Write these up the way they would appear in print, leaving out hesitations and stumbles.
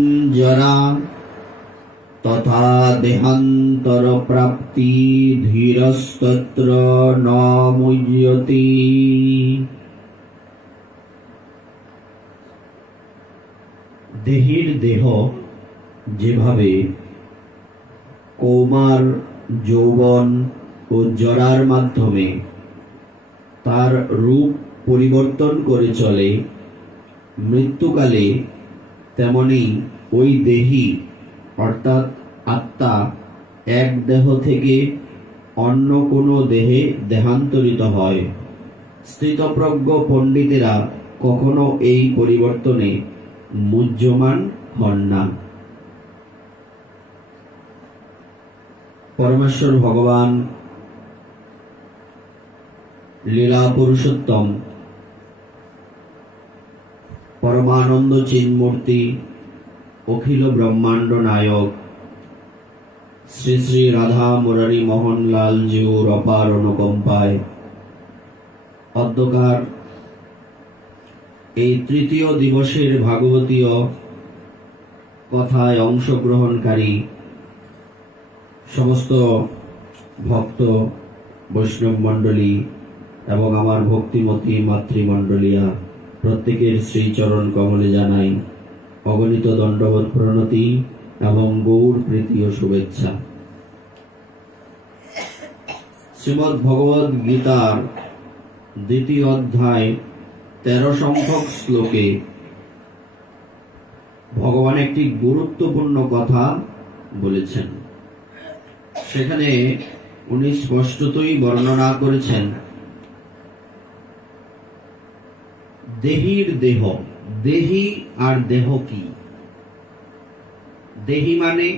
जरा तथा देहांतर प्राप्ति धीरस्तत्र न मुह्यति। देहिर देह जेभावे कौमार যৌবন ও জরার মাধ্যমে তার রূপ পরিবর্তন করে চলে, মৃত্যুকালে তেমনি ওই দেহি অর্থাৎ আত্মা এক দেহ থেকে অন্য কোনো দেহে দেহান্তরিত হয়। স্থিতপ্রজ্ঞ পণ্ডিতেরা কখনো এই পরিবর্তনে মুহ্যমান হন না। परमेश्वर भगवान लीला पुरुषोत्तम परमानंद चिन्मूर्ति अखिल ब्रह्मांड नायक श्री श्री राधा मुरारी मोहन लाल जीवर अपार अनुकंपाय अद्यकार এই তৃতীয় দিবসের ভাগবতীয় কথায় অংশগ্রহণকারী সমস্ত ভক্ত বৈষ্ণব মণ্ডলী এবং আমার ভক্তিমতী মাতৃমণ্ডলীরা প্রত্যেকের শ্রীচরণ কমলে জানাই অগণিত দণ্ডবত প্রণতি এবং গৌর প্রীতি ও শুভেচ্ছা। শ্রীমদ্ ভগবদ গীতার দ্বিতীয় অধ্যায় 13 সংখ্যক শ্লোকে ভগবান একটি গুরুত্বপূর্ণ কথা বলেছেন। সেখানে উনি স্পষ্টতই বর্ণনা করেছেন দেহির দেহ। দেহি আর দেহ কি? দেহি মানে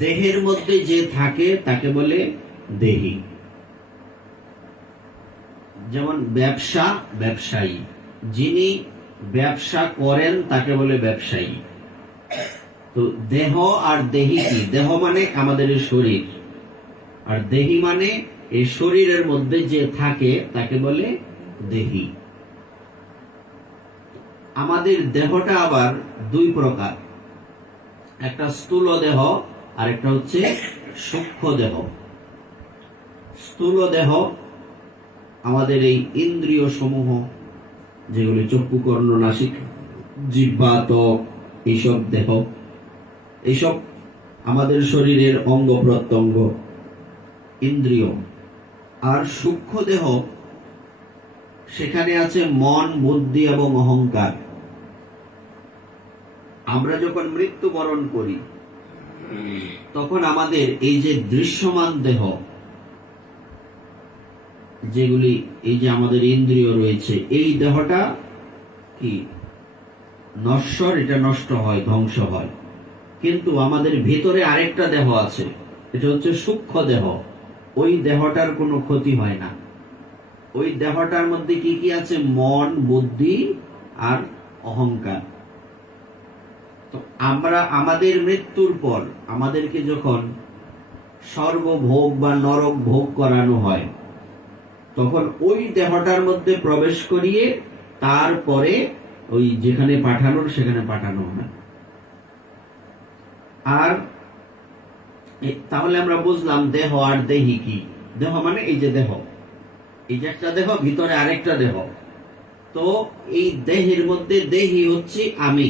দেহের মধ্যে যে থাকে তাকে বলে দেহি। যেমন ব্যবসা, ব্যবসায়ী, যিনি ব্যবসা করেন তাকে বলে ব্যবসায়ী। তো দেহ আর দেহি কি? দেহ মানে আমাদের শরীর, আর দেহি মানে এই শরীরের মধ্যে যে থাকে তাকে বলে দেহি। আমাদের দেহটা আবার দুই প্রকার, একটা স্থূল দেহ আর একটা হচ্ছে সূক্ষ্ম দেহ। স্থূল দেহ আমাদের এই ইন্দ্রিয় সমূহ, যেগুলি চক্ষু, কর্ণ, নাসিক, জিহ্বা, ত্বক, এইসব দেহ, এইসব আমাদের শরীরের অঙ্গ প্রত্যঙ্গ, ইন্দ্রিয়। আর সূক্ষ্ম দেহ, সেখানে আছে মন, বুদ্ধি এবং অহংকার। আমরা যখন মৃত্যুবরণ করি তখন আমাদের এই যে দৃশ্যমান দেহ, যেগুলি এই যে আমাদের ইন্দ্রিয় রয়েছে, এই দেহটা কি নশ্বর, এটা নষ্ট হয়, ধ্বংস হয়। কিন্তু আমাদের ভিতরে আরেকটা দেহ আছে, এটা হচ্ছে সূক্ষ্ম দেহ। ওই দেহটার কোনো ক্ষতি হয় না। ওই দেহটার মধ্যে কি কি আছে? মন, বুদ্ধি আর অহংকার। তো আমরা আমাদের মৃত্যুর পর আমাদেরকে যখন সর্বভোগ বা নরক ভোগ করানো হয়, তখন ওই দেহটার মধ্যে প্রবেশ করিয়ে তারপরে ওই যেখানে পাঠানোর সেখানে পাঠানো হয়। আর তাহলে আমরা বুঝলাম দেহ আর দেহি কি। দেহ মানে এই যে দেহ, এই যে একটা দেহ, ভিতরে আরেকটা দেহ। তো এই দেহের মধ্যে দেহি হচ্ছে আমি,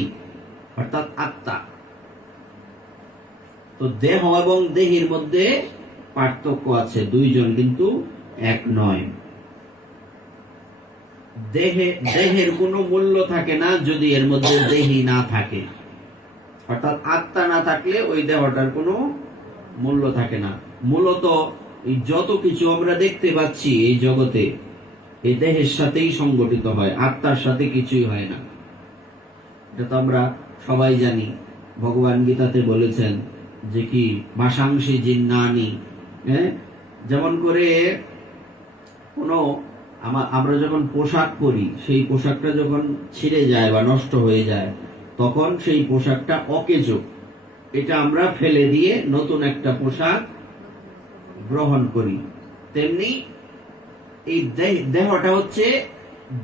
অর্থাৎ আত্মা। তো দেহ এবং দেহির মধ্যে পার্থক্য আছে, দুইজন কিন্তু এক নয়। দেহের কোনো মূল্য থাকে না যদি এর মধ্যে দেহি না থাকে, অর্থাৎ আত্মা না থাকলে ওই দেহটার কোনো মূল্য থাকে না। মূলত যত কিছু আমরা দেখতে পাচ্ছি এই জগতে, এই দেহের সাথেই সংগঠিত হয়, আত্মার সাথে কিছুই হয় না। এটা তো আমরা সবাই জানি। ভগবান গীতাতে বলেছেন যে কি ভাষাংশী জিন্নানি, যেমন করে কোনো আমরা যখন পোশাক পরি, সেই পোশাকটা যখন ছিঁড়ে যায় বা নষ্ট হয়ে যায়, তখন সেই পোশাকটা অকেজো, এটা আমরা ফেলে দিয়ে নতুন একটা পোশাক গ্রহণ করি। তেমনি এই দেহটা হচ্ছে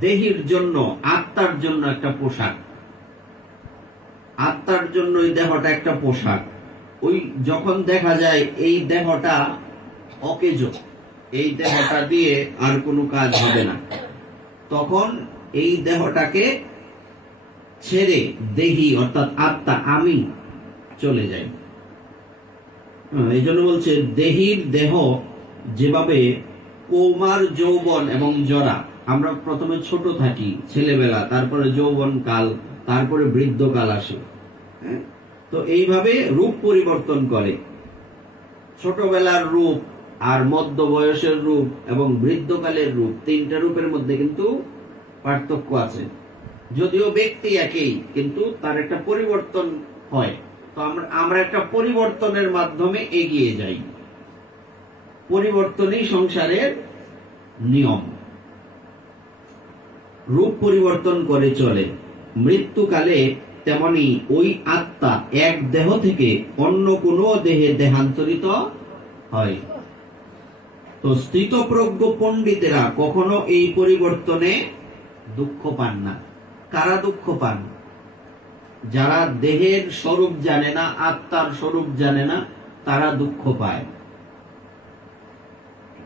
দেহির জন্য, আত্মার জন্য একটা পোশাক। আত্মার জন্য ওই দেহটা একটা পোশাক। ওই যখন দেখা যায় এই দেহটা অকেজ, এই দেহটা দিয়ে আর কোনো কাজ হবে না, তখন এই দেহটাকে ছেড়ে দেহি অর্থাৎ আত্মা আমি চলে যাই। এই জন্য বলছে দেহির দেহ যেভাবে কৌমার, যৌবন এবং জরা, আমরা প্রথমে ছোট থাকি ছেলেবেলা, তারপরে যৌবন কাল, তারপরে বৃদ্ধকাল আসে, তো এইভাবে রূপ পরিবর্তন করে। ছোটবেলার রূপ আর মধ্য বয়সের রূপ এবং বৃদ্ধকালের রূপ, তিনটা রূপের মধ্যে কিন্তু পার্থক্য আছে। যদিও ব্যক্তি একই, কিন্তু তার একটা পরিবর্তন হয়। তো আমরা একটা পরিবর্তনের মাধ্যমে এগিয়ে যাই। পরিবর্তনই সংসারের নিয়ম। রূপ পরিবর্তন করে চলে। মৃত্যুকালে তেমনি ওই আত্মা এক দেহ থেকে অন্য কোনো দেহে দেহান্তরিত হয়। তো স্থিতপ্রজ্ঞ পণ্ডিতেরা কখনো এই পরিবর্তনে দুঃখ পান না। কারা দুঃখ পান? যারা দেহের স্বরূপ জানে না, আত্মার স্বরূপ জানে না, তারা দুঃখ পায়।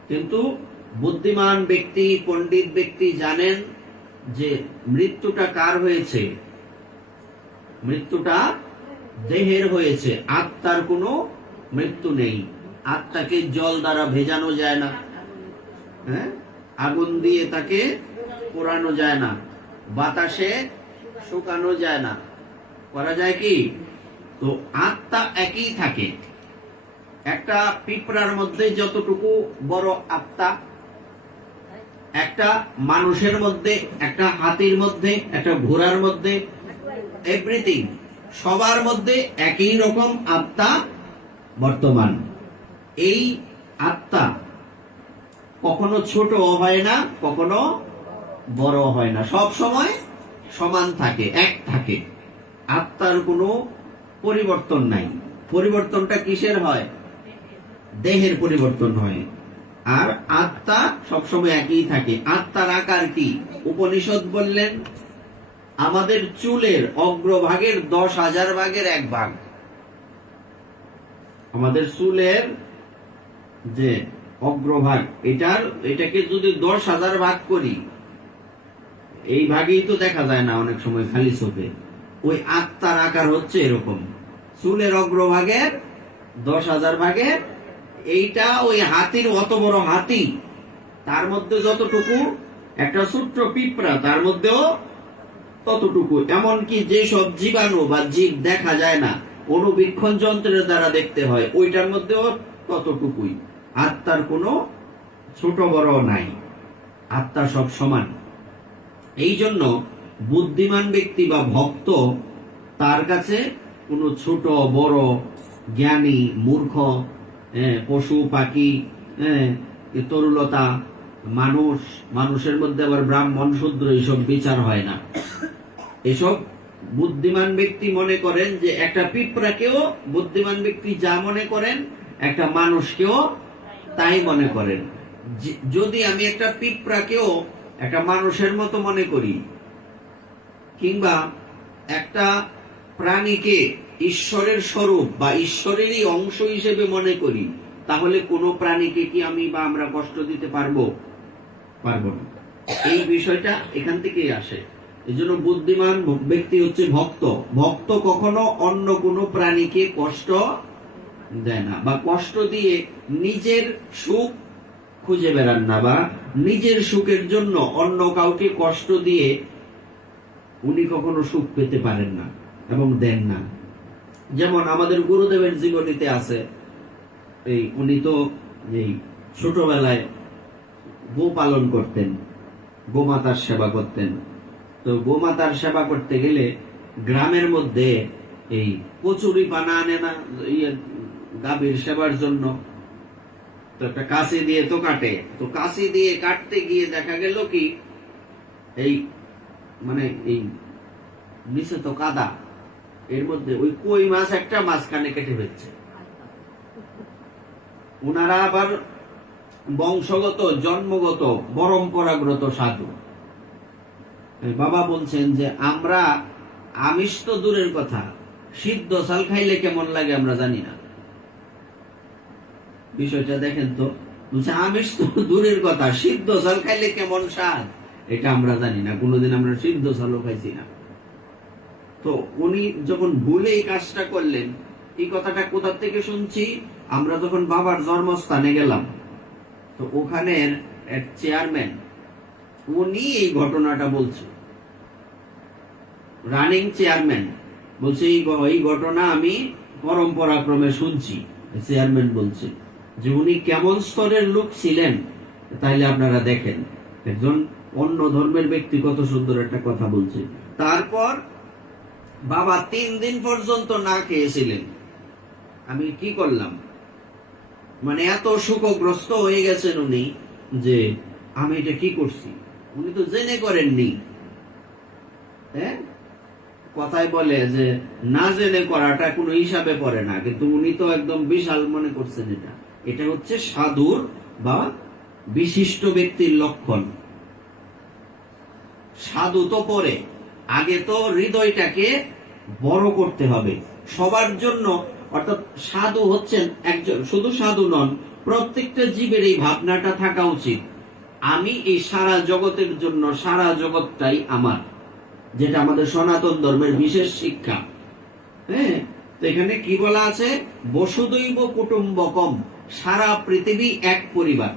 কিন্তু বুদ্ধিমান ব্যক্তি, পণ্ডিত ব্যক্তি জানেন যে মৃত্যুটা কার হয়েছে? মৃত্যুটা দেহের হয়েছে, আত্মার কোনো মৃত্যু নেই। আত্মাকে জল দ্বারা ভেজানো যায় না, আগুন দিয়ে তাকে পোড়ানো যায় না, বাতাসে শুকানো যায় না, করা যায় কি? তো আত্মা একই থাকে। একটা পিঁপড়ার মধ্যে যতটুকু বড় আত্মা, একটা মানুষের মধ্যে, একটা হাতির মধ্যে, একটা ঘোড়ার মধ্যে, এভরিথিং, সবার মধ্যে একই রকম আত্মা বর্তমান। এই আত্মা কখনো ছোট হয় না, কখনো বড় হয় না, সব সময় সমান থাকে, এক থাকে। আত্মার কোনো পরিবর্তন নাই। পরিবর্তনটা কিসের হয়? দেহের পরিবর্তন হয়। আর আত্মা সবসময় একই থাকে। আত্মার আকার কি? উপনিষদ বললেন আমাদের চুলের অগ্রভাগের 10,000 ভাগের 1 ভাগ। আমাদের চুলের যে অগ্রভাগ, এটাকে যদি 10,000 ভাগ করি, এই ভাগেই তো দেখা যায় না অনেক সময় খালি চোখে। ওই আত্মার আকার হচ্ছে এরকম, চুলের অগ্রভাগের 10,000 ভাগের। এইটা ওই হাতির, অত বড় হাতি, তার মধ্যে যতটুকু, একটা ছোট্ট পিঁপড়া তার মধ্যেও ততটুকু। এমনকি যেসব জীবাণু বা জীব দেখা যায় না, অণুবীক্ষণ যন্ত্রের দ্বারা দেখতে হয়, ওইটার মধ্যেও ততটুকুই। আত্মার কোনো ছোট বড় নাই, আত্মা সব সমান। এই জন্য বুদ্ধিমান ব্যক্তি বা ভক্ত, তার কাছে কোনো ছোট বড়, জ্ঞানী মূর্খ, পশু পাখি, তরুলতা, মানুষের মধ্যে আবার ব্রাহ্মণ শূদ্র, এইসব বিচার হয় না। এসব বুদ্ধিমান ব্যক্তি মনে করেন যে একটা পিঁপড়াকেও বুদ্ধিমান ব্যক্তি যা মনে করেন, একটা মানুষকেও তাই মনে করেন। যদি আমি একটা পিঁপড়াকেও একটা মানুষের মতো মনে করি, কিংবা একটা প্রাণীকে ঈশ্বরের স্বরূপ বা ঈশ্বরেরই অংশ হিসেবে মনে করি, তাহলে কোন প্রাণীকে কি আমি বা আমরা কষ্ট দিতে পারবো? পারবো না। এই বিষয়টা এখান থেকেই আসে। এই জন্য বুদ্ধিমান ব্যক্তি হচ্ছে ভক্ত। ভক্ত কখনো অন্য কোনো প্রাণীকে কষ্ট দেয় না, বা কষ্ট দিয়ে নিজের সুখ খুঁজে বেড়ান না, বা নিজের সুখের জন্য অন্য কাউকে কষ্ট দিয়ে উনি কখনো সুখ পেতে পারেন না এবং দেন না। যেমন আমাদের গুরুদেবের জীবনীতে আছে, উনি তো এই ছোটবেলায় গো পালন করতেন, গোমাতার সেবা করতেন। তো গোমাতার সেবা করতে গেলে গ্রামের মধ্যে এই কচুরি পানা আনে না গাভীর সেবার জন্য, তো একটা কাশি দিয়ে তো কাটে। তো কাশি দিয়ে কাটতে গিয়ে দেখা গেল কি, এই মানে এই নিচে তো কাদা, এর মধ্যে ওই কই মাছ একটা মাঝখানে কেটে ফেলছে। ওনারা আবার বংশগত, জন্মগত, পরম্পরাগত সাধু। বাবা বলছেন যে আমরা আমিষ তো দূরের কথা, সিদ্ধ চাল খাইলে কেমন লাগে আমরা জানি না। বিষয়টা দেখেন তো, বলছে আমিষ তো দূরের কথা, সিদ্ধ চাল খাইলে কেমন স্বাদ এটা আমরা জানি না, কোনোদিন আমরা সিদ্ধ চালও খাইছি না। তো উনি যখন ভুলে এই কাজটা করলেন, এই কথাটা কোথা থেকে শুনছি, আমরা যখন বাবার জন্মস্থানে গেলাম, তো ওখানের এক চেয়ারম্যান উনি এই ঘটনাটা বলছে, রানিং চেয়ারম্যান বলছে এই ঘটনা আমি পরম্পরাক্রমে শুনছি। চেয়ারম্যান বলছে যে উনি কেমন স্তরের লোক ছিলেন, তাইলে আপনারা দেখেন একজন অন্য ধর্মের ব্যক্তি কত সুন্দর একটা কথা বলছে। তারপর বাবা 3 দিন পর্যন্ত না খেয়েছিলেন। আমি কি করলাম, মানে এত শোকগ্রস্ত হয়ে গেছেন উনি যে আমি এটা কি করছি। উনি তো জেনে করেননি, হ্যাঁ, কথায় বলে যে না জেনে করাটা কোনো হিসাবে পড়ে না, কিন্তু উনি তো একদম বিশাল মনে করছেন। এটা হচ্ছে সাধুর বা বিশিষ্ট ব্যক্তির লক্ষণ। সাধু তো পরে, আগে তো হৃদয়টাকে বড় করতে হবে সবার জন্য। অর্থাৎ সাধু হচ্ছেন একজন, শুধু সাধু নন, প্রত্যেকটা জীবের এই ভাবনাটা থাকা উচিত, আমি এই সারা জগতের জন্য, সারা জগৎটাই আমার, যেটা আমাদের সনাতন ধর্মের বিশেষ শিক্ষা। হ্যাঁ, তো এখানে কি বলা আছে, বসুদৈব কুটুম্বকম, সারা পৃথিবী এক পরিবার,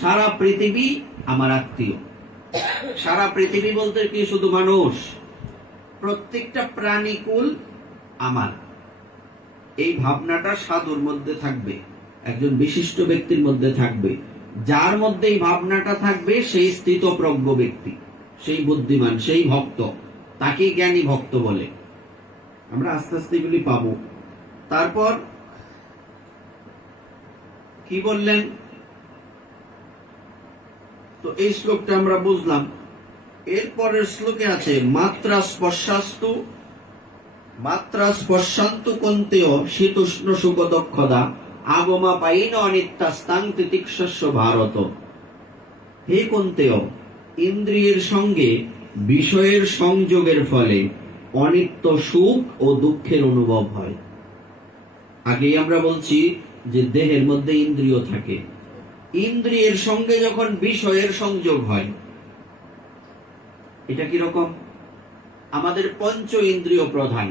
সারা পৃথিবী আমার আত্মীয়। সারা পৃথিবী বলতে কি শুধু মানুষ, প্রত্যেকটা প্রাণীকুল আমার। এই ভাবনাটা সাধুর মধ্যে থাকবে, একজন বিশিষ্ট ব্যক্তির মধ্যে থাকবে। যার মধ্যে এই ভাবনাটা থাকবে সেই স্থিতপ্রজ্ঞ ব্যক্তি, সেই বুদ্ধিমান, সেই ভক্ত, তাকে জ্ঞানী ভক্ত বলে। আমরা আস্তে আস্তে এগুলি পাবো। তারপর কি বললেন, তো এই শ্লোকটা আমরা বুঝলাম। এরপরের শ্লোকে আছে মাত্রা স্পর্শাস্তু, মাত্রা স্পর্শান্তু কন্তেয় শীতুষ্ণ সুখ দক্ষদা আগমা পাইন অনিত্যাস্তাং তিতিক্ষস্য ভারত। হে কন্তেয়, ইন্দ্রিয়ের সঙ্গে বিষয়ের সংযোগের ফলে অনিত্য সুখ ও দুঃখের অনুভব হয়। আগেই আমরা বলছি যে দেহের মধ্যে ইন্দ্রিয় থাকে, ইন্দ্রিয়ের সঙ্গে যখন বিষয়ের সংযোগ হয়, এটা কিরকম, আমাদের পঞ্চ ইন্দ্রিয় প্রধান,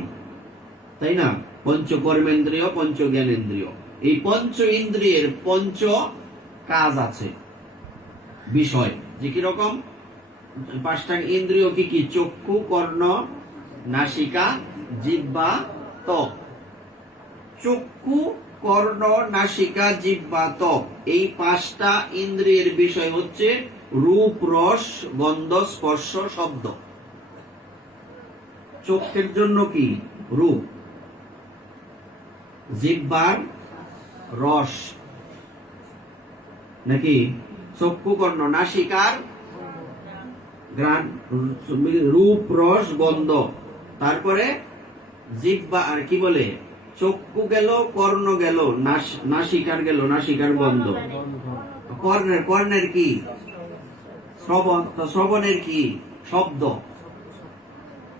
তাই না, পঞ্চ কর্মেন্দ্রিয়, পঞ্চ জ্ঞানেন্দ্রিয়। এই পঞ্চ ইন্দ্রিয়ের পঞ্চ কাজ আছে, বিষয় যে কিরকম, 5টা ইন্দ্রিয় কি কি, চক্ষু, কর্ণ, নাসিকা, জিহ্বা, ত্বক। চক্ষু, কর্ণ, নাসিকা, জিহ্বা, ত্বক, এই 5টা ইন্দ্রিয়ের বিষয় হচ্ছে রূপ, রস, গন্ধ, স্পর্শ, শব্দ। চক্ষের জন্য কি রূপ, জিহ্বার রস, নাকি চক্ষু, কর্ণ, নাসিকার ঘ্রাণ, রূপ, রস, গন্ধ। তারপরে জিহ্বা, আর কি বলে, চক্ষু গেল, কর্ণ গেল, নাসিকার গেল, নাসিকার গন্ধ। কর্ণের কি শ্রবণ, শ্রবণের কি শব্দ,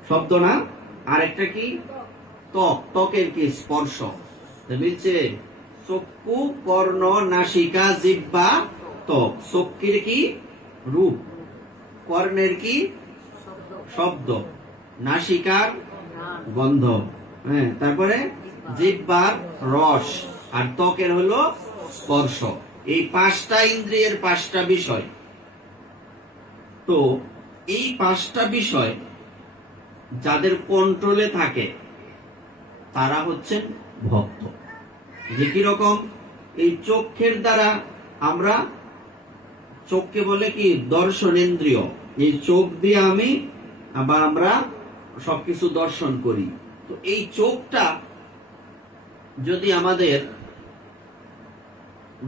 শব্দ না, আরেকটা কি ত্বক, ত্বকের কি স্পর্শ। বুঝছে, চক্ষু, কর্ণ, নাসিকা, জিহ্বা, ত্বক। চক্ষুর কি রূপ, কর্ণের কি শব্দ, নাসিকার গন্ধ, হ্যাঁ, তারপরে জিহ্বার রস, আর ত্বকের হলো স্পর্শ। এই 5টা ইন্দ্রিয়ের 5টা বিষয়। তো এই 5টা বিষয় যাদের কন্ট্রোলে থাকে তারা হচ্ছেন ভক্ত। যে কিরকম, এই চক্ষের দ্বারা আমরা, চোখকে বলে কি দর্শনেন্দ্রিয়, এই চোখ দিয়ে আমরা সবকিছু দর্শন করি। তো এই চোখটা যদি আমাদের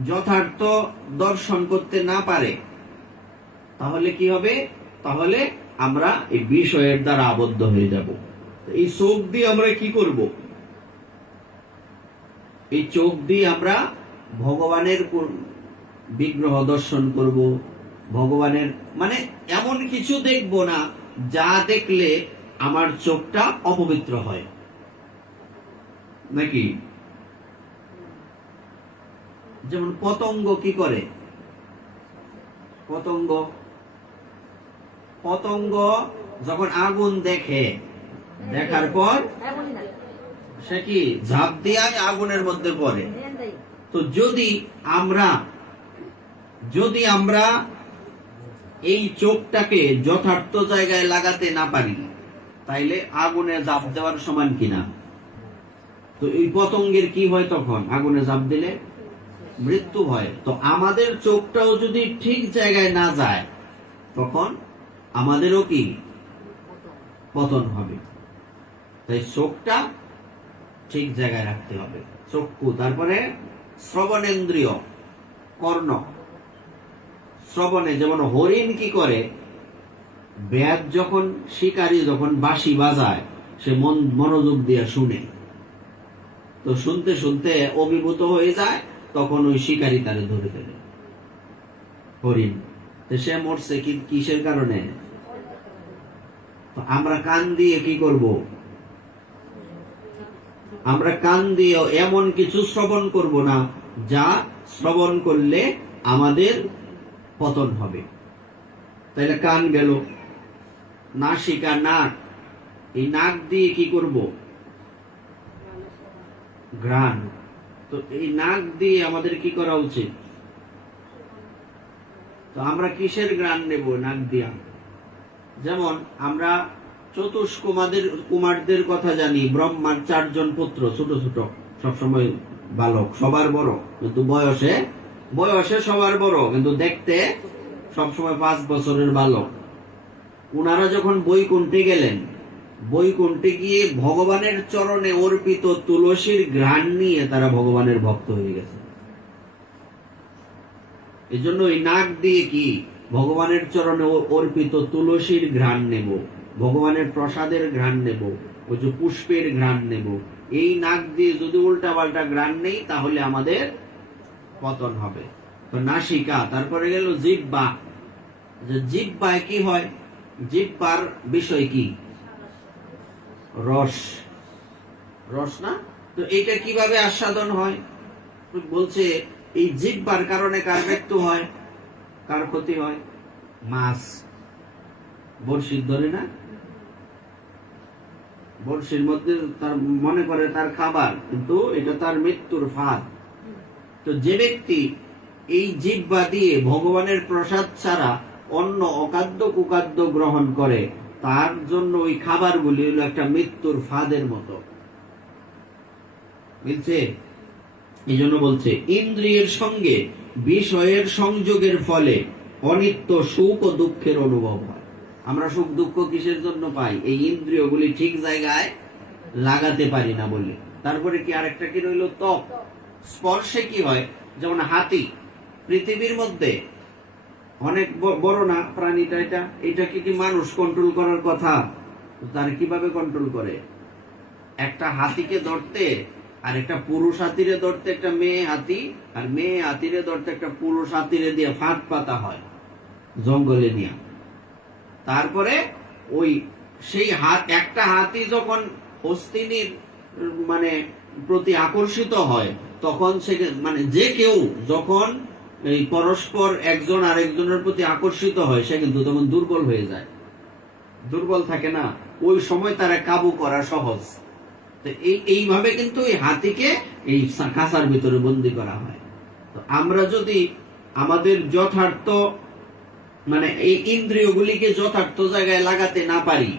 যথার্থ দর্শন করতে না পারে, তাহলে কি হবে, তাহলে আমরা এই বিষয়ের দ্বারা আবদ্ধ হয়ে যাব। এই চোখ দিয়ে আমরা কি করব, এই চোখ দিয়ে আমরা ভগবানের বিগ্রহ দর্শন করব, ভগবানের মানে এমন কিছু দেখব না যা দেখলে আমার চোখটা অপবিত্র হয় নাকি? যেমন পতঙ্গ কি করে? পতঙ্গ যখন আগুন দেখে, দেখার পর সে কি ঝাঁপ দিয়ে আগুনের মধ্যে পড়ে। তো যদি আমরা এই চোখটাকে যথার্থ জায়গায় লাগাতে না পারি, তাইলে আগুনে ঝাঁপ দেওয়ার সমান কিনা? তো এই পতঙ্গের কি হয় তখন? আগুনে ঝাঁপ দিলে মৃত্যু হয়। তো আমাদের চোখটাও যদি ঠিক জায়গায় না যায়, তখন আমাদেরও কি পতন হবে। তাই চোখটা ঠিক জায়গায় রাখতে হবে। চক্ষু, তারপরে শ্রবণেন্দ্রিয়, কর্ণ। শ্রবণে যেমন হরিণ কি করে, ব্যাধ যখন শিকারী যখন বাঁশি বাজায়, সে মনোযোগ দিয়ে শুনে। তো শুনতে শুনতে অভিভূত হয়ে যায়, তখন ওই শিকারী তারে ধরে ফেলে, হরিণ। তো সে মরছে কিসের কারণে? তো আমরা কান দিয়ে কি করব? আমরা কান দিয়ে এমন কিছু শ্রবণ করব না যা শ্রবণ করলে আমাদের পতন হবে। তাইলে কান গেল, নাসিকা, নাক। এই নাক দিয়ে কি করব? ঘ্রাণ। তো এই নাক দিয়ে আমাদের কি করা উচিত? তো আমরা কিসের ঘ্রাণ নেব? নাক দিয়া। যেমন আমরা কুমারদের কথা জানি। ব্রহ্মার 4 জন পুত্র, ছোট ছোট, সবসময় বালক, সবার বড়, কিন্তু বয়সে সবার বড়, কিন্তু দেখতে সবসময় 5 বছরের বালক। উনারা যখন বৈকুণ্ঠে গেলেন, বৈকুণ্ঠে গিয়ে ভগবানের চরণে অর্পিত তুলসীর ঘ্রাণ নিয়ে তারা ভগবানের ভক্ত হয়ে গেছে। এই জন্য এই নাক দিয়ে কি ভগবানের চরণে অর্পিত তুলসীর ঘ্রাণ নেব, ভগবানের প্রসাদের ঘ্রাণ নেব, ওই যে পুষ্পের ঘ্রাণ নেব। এই নাক দিয়ে যদি উল্টা পাল্টা ঘ্রাণ নেই, তাহলে আমাদের পতন হবে। তো নাসিকা, তারপরে গেল জিহ্বা। জিহ্বায় কি হয়? জিহ্বার বিষয় কি? রস। রস না? তো এটা কিভাবে আস্বাদন হয়? বলছে এই জিহ্বার কারণে কার মৃত্যু হয়, কার ক্ষতি হয়? মাছ বড়শির ধরে না, বড়শির মধ্যে তার মনে করে তার খাবার, কিন্তু এটা তার মৃত্যুর ফাঁদ। তো যে ব্যক্তি এই জিহ্বা দিয়ে ভগবানের প্রসাদ ছাড়া অন্য অখাদ্য কুখাদ্য গ্রহণ করে, তার জন্য ওই খাবারগুলি হলো একটা মৃত্যুর ফাঁদের মতো। বুঝছে? এই জন্য বলছে ইন্দ্রিয়ের সঙ্গে বিষয়ের সংযোগের ফলে অনিত্য সুখ ও দুঃখের অনুভব হয়। আমরা সুখ দুঃখ কিসের জন্য পাই? এই ইন্দ্রিয়গুলি ঠিক জায়গায় লাগাতে পারি না বলে। তারপরে কি আরেকটা কি রইল? ত্বক। স্পর্শে কি হয়? যেমন হাতি পৃথিবীর মধ্যে অনেক বড় না প্রাণীটা, এটাকে কি মানুষ কন্ট্রোল করার কথা? তার কিভাবে কন্ট্রোল করে? একটা হাতিকে ধরতে, আর একটা পুরুষ হাতিরে ধরতে একটা মেয়ে হাতি, আর মেয়ে হাতিরে ধরতে একটা পুরুষ হাতিরে দিয়ে ফাঁদ পাতা হয় জঙ্গলে নিয়ে। তারপরে ওই সেই একটা হাতি যখন হস্তিনীর প্রতি আকর্ষিত হয়, তখন সে যে কেউ যখন এই পরস্পর একজন আরেকজনের প্রতি আকর্ষিত হয়, সে কিন্তু তখন দুর্বল হয়ে যায়। দুর্বল থাকে না, ওই সময় তারা কাবু করা সহজ। এইভাবে কিন্তু এই হাতিকে এই খাঁচার ভিতরে বন্দী করা হয়। তো আমরা যদি আমাদের যথার্থ এই ইন্দ্রিয়গুলিকে যথার্থ জায়গায় লাগাতে না পারি,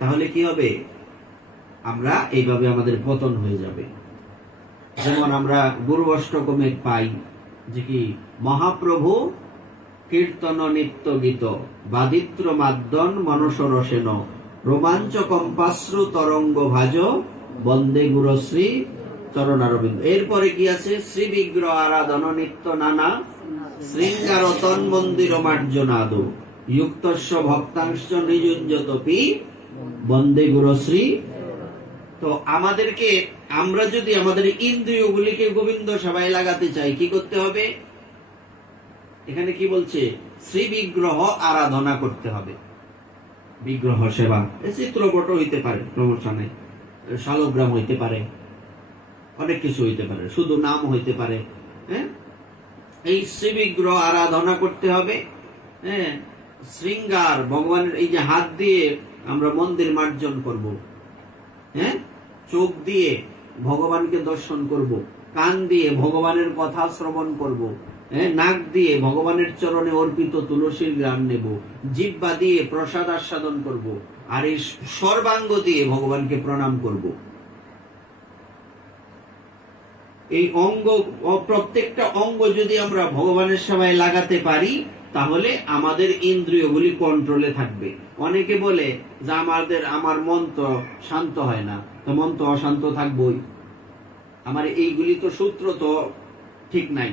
তাহলে কি হবে? আমরা এইভাবে আমাদের পতন হয়ে যাবে। যেমন আমরা গুরু অষ্টকমে পাই যে কি মহাপ্রভু কীর্তন নিত্য গীত বাদিত্র মাদ্দন মনসরসেন রোমাঞ্চ কম্পাশ্রু তরঙ্গ ভাজ বন্দে গুরুশ্রী চরণারবিন্দ। এরপরে কি আছে? শ্রী বিগ্রহ আরাধন নিত্য নানা শৃঙ্গার তন মন্দির মার্জনাদ যুক্তস্য ভক্তাংশ নিযুঞ্জতপি বন্দে গুরুশ্রী। তো আমরা যদি আমাদের ইন্দ্রিয়গুলিকে গোবিন্দ সেবায় লাগাতে চাই, কি করতে হবে? এখানে কি বলছে? শ্রী বিগ্রহ আরাধনা করতে হবে। বিগ্রহ সেবা, চিত্রপট হইতে পারে, সমস্যা নেই, শালগ্রাম হইতে পারে, অনেক কিছু হইতে পারে, শুধু নাম হইতে পারে। হ্যাঁ, এই শ্রী বিগ্রহ আরাধনা করতে হবে। হ্যাঁ, শৃঙ্গার, ভগবানের এই যে হাত দিয়ে আমরা মন্দির মার্জন করব, হ্যাঁ, চোখ দিয়ে ভগবানকে দর্শন করব, কান দিয়ে ভগবানের কথা শ্রবণ করব, হ্যাঁ, নাক দিয়ে ভগবানের চরণে অর্পিত তুলসীর গ্রাম নেব, জিহ্বা দিয়ে প্রসাদ আস্বাদন করব, আর এই সর্বাঙ্গ দিয়ে ভগবানকে প্রণাম করব। এই অঙ্গ, প্রত্যেকটা অঙ্গ যদি আমরা ভগবানের সেবায় লাগাতে পারি, তাহলে আমাদের ইন্দ্রিয়গুলি কন্ট্রোলে থাকবে। অনেকে বলে যে আমার মন তো শান্ত হয় না, তো মন তো অশান্ত থাকবই, আমার এইগুলি তো সূত্র তো ঠিক নাই,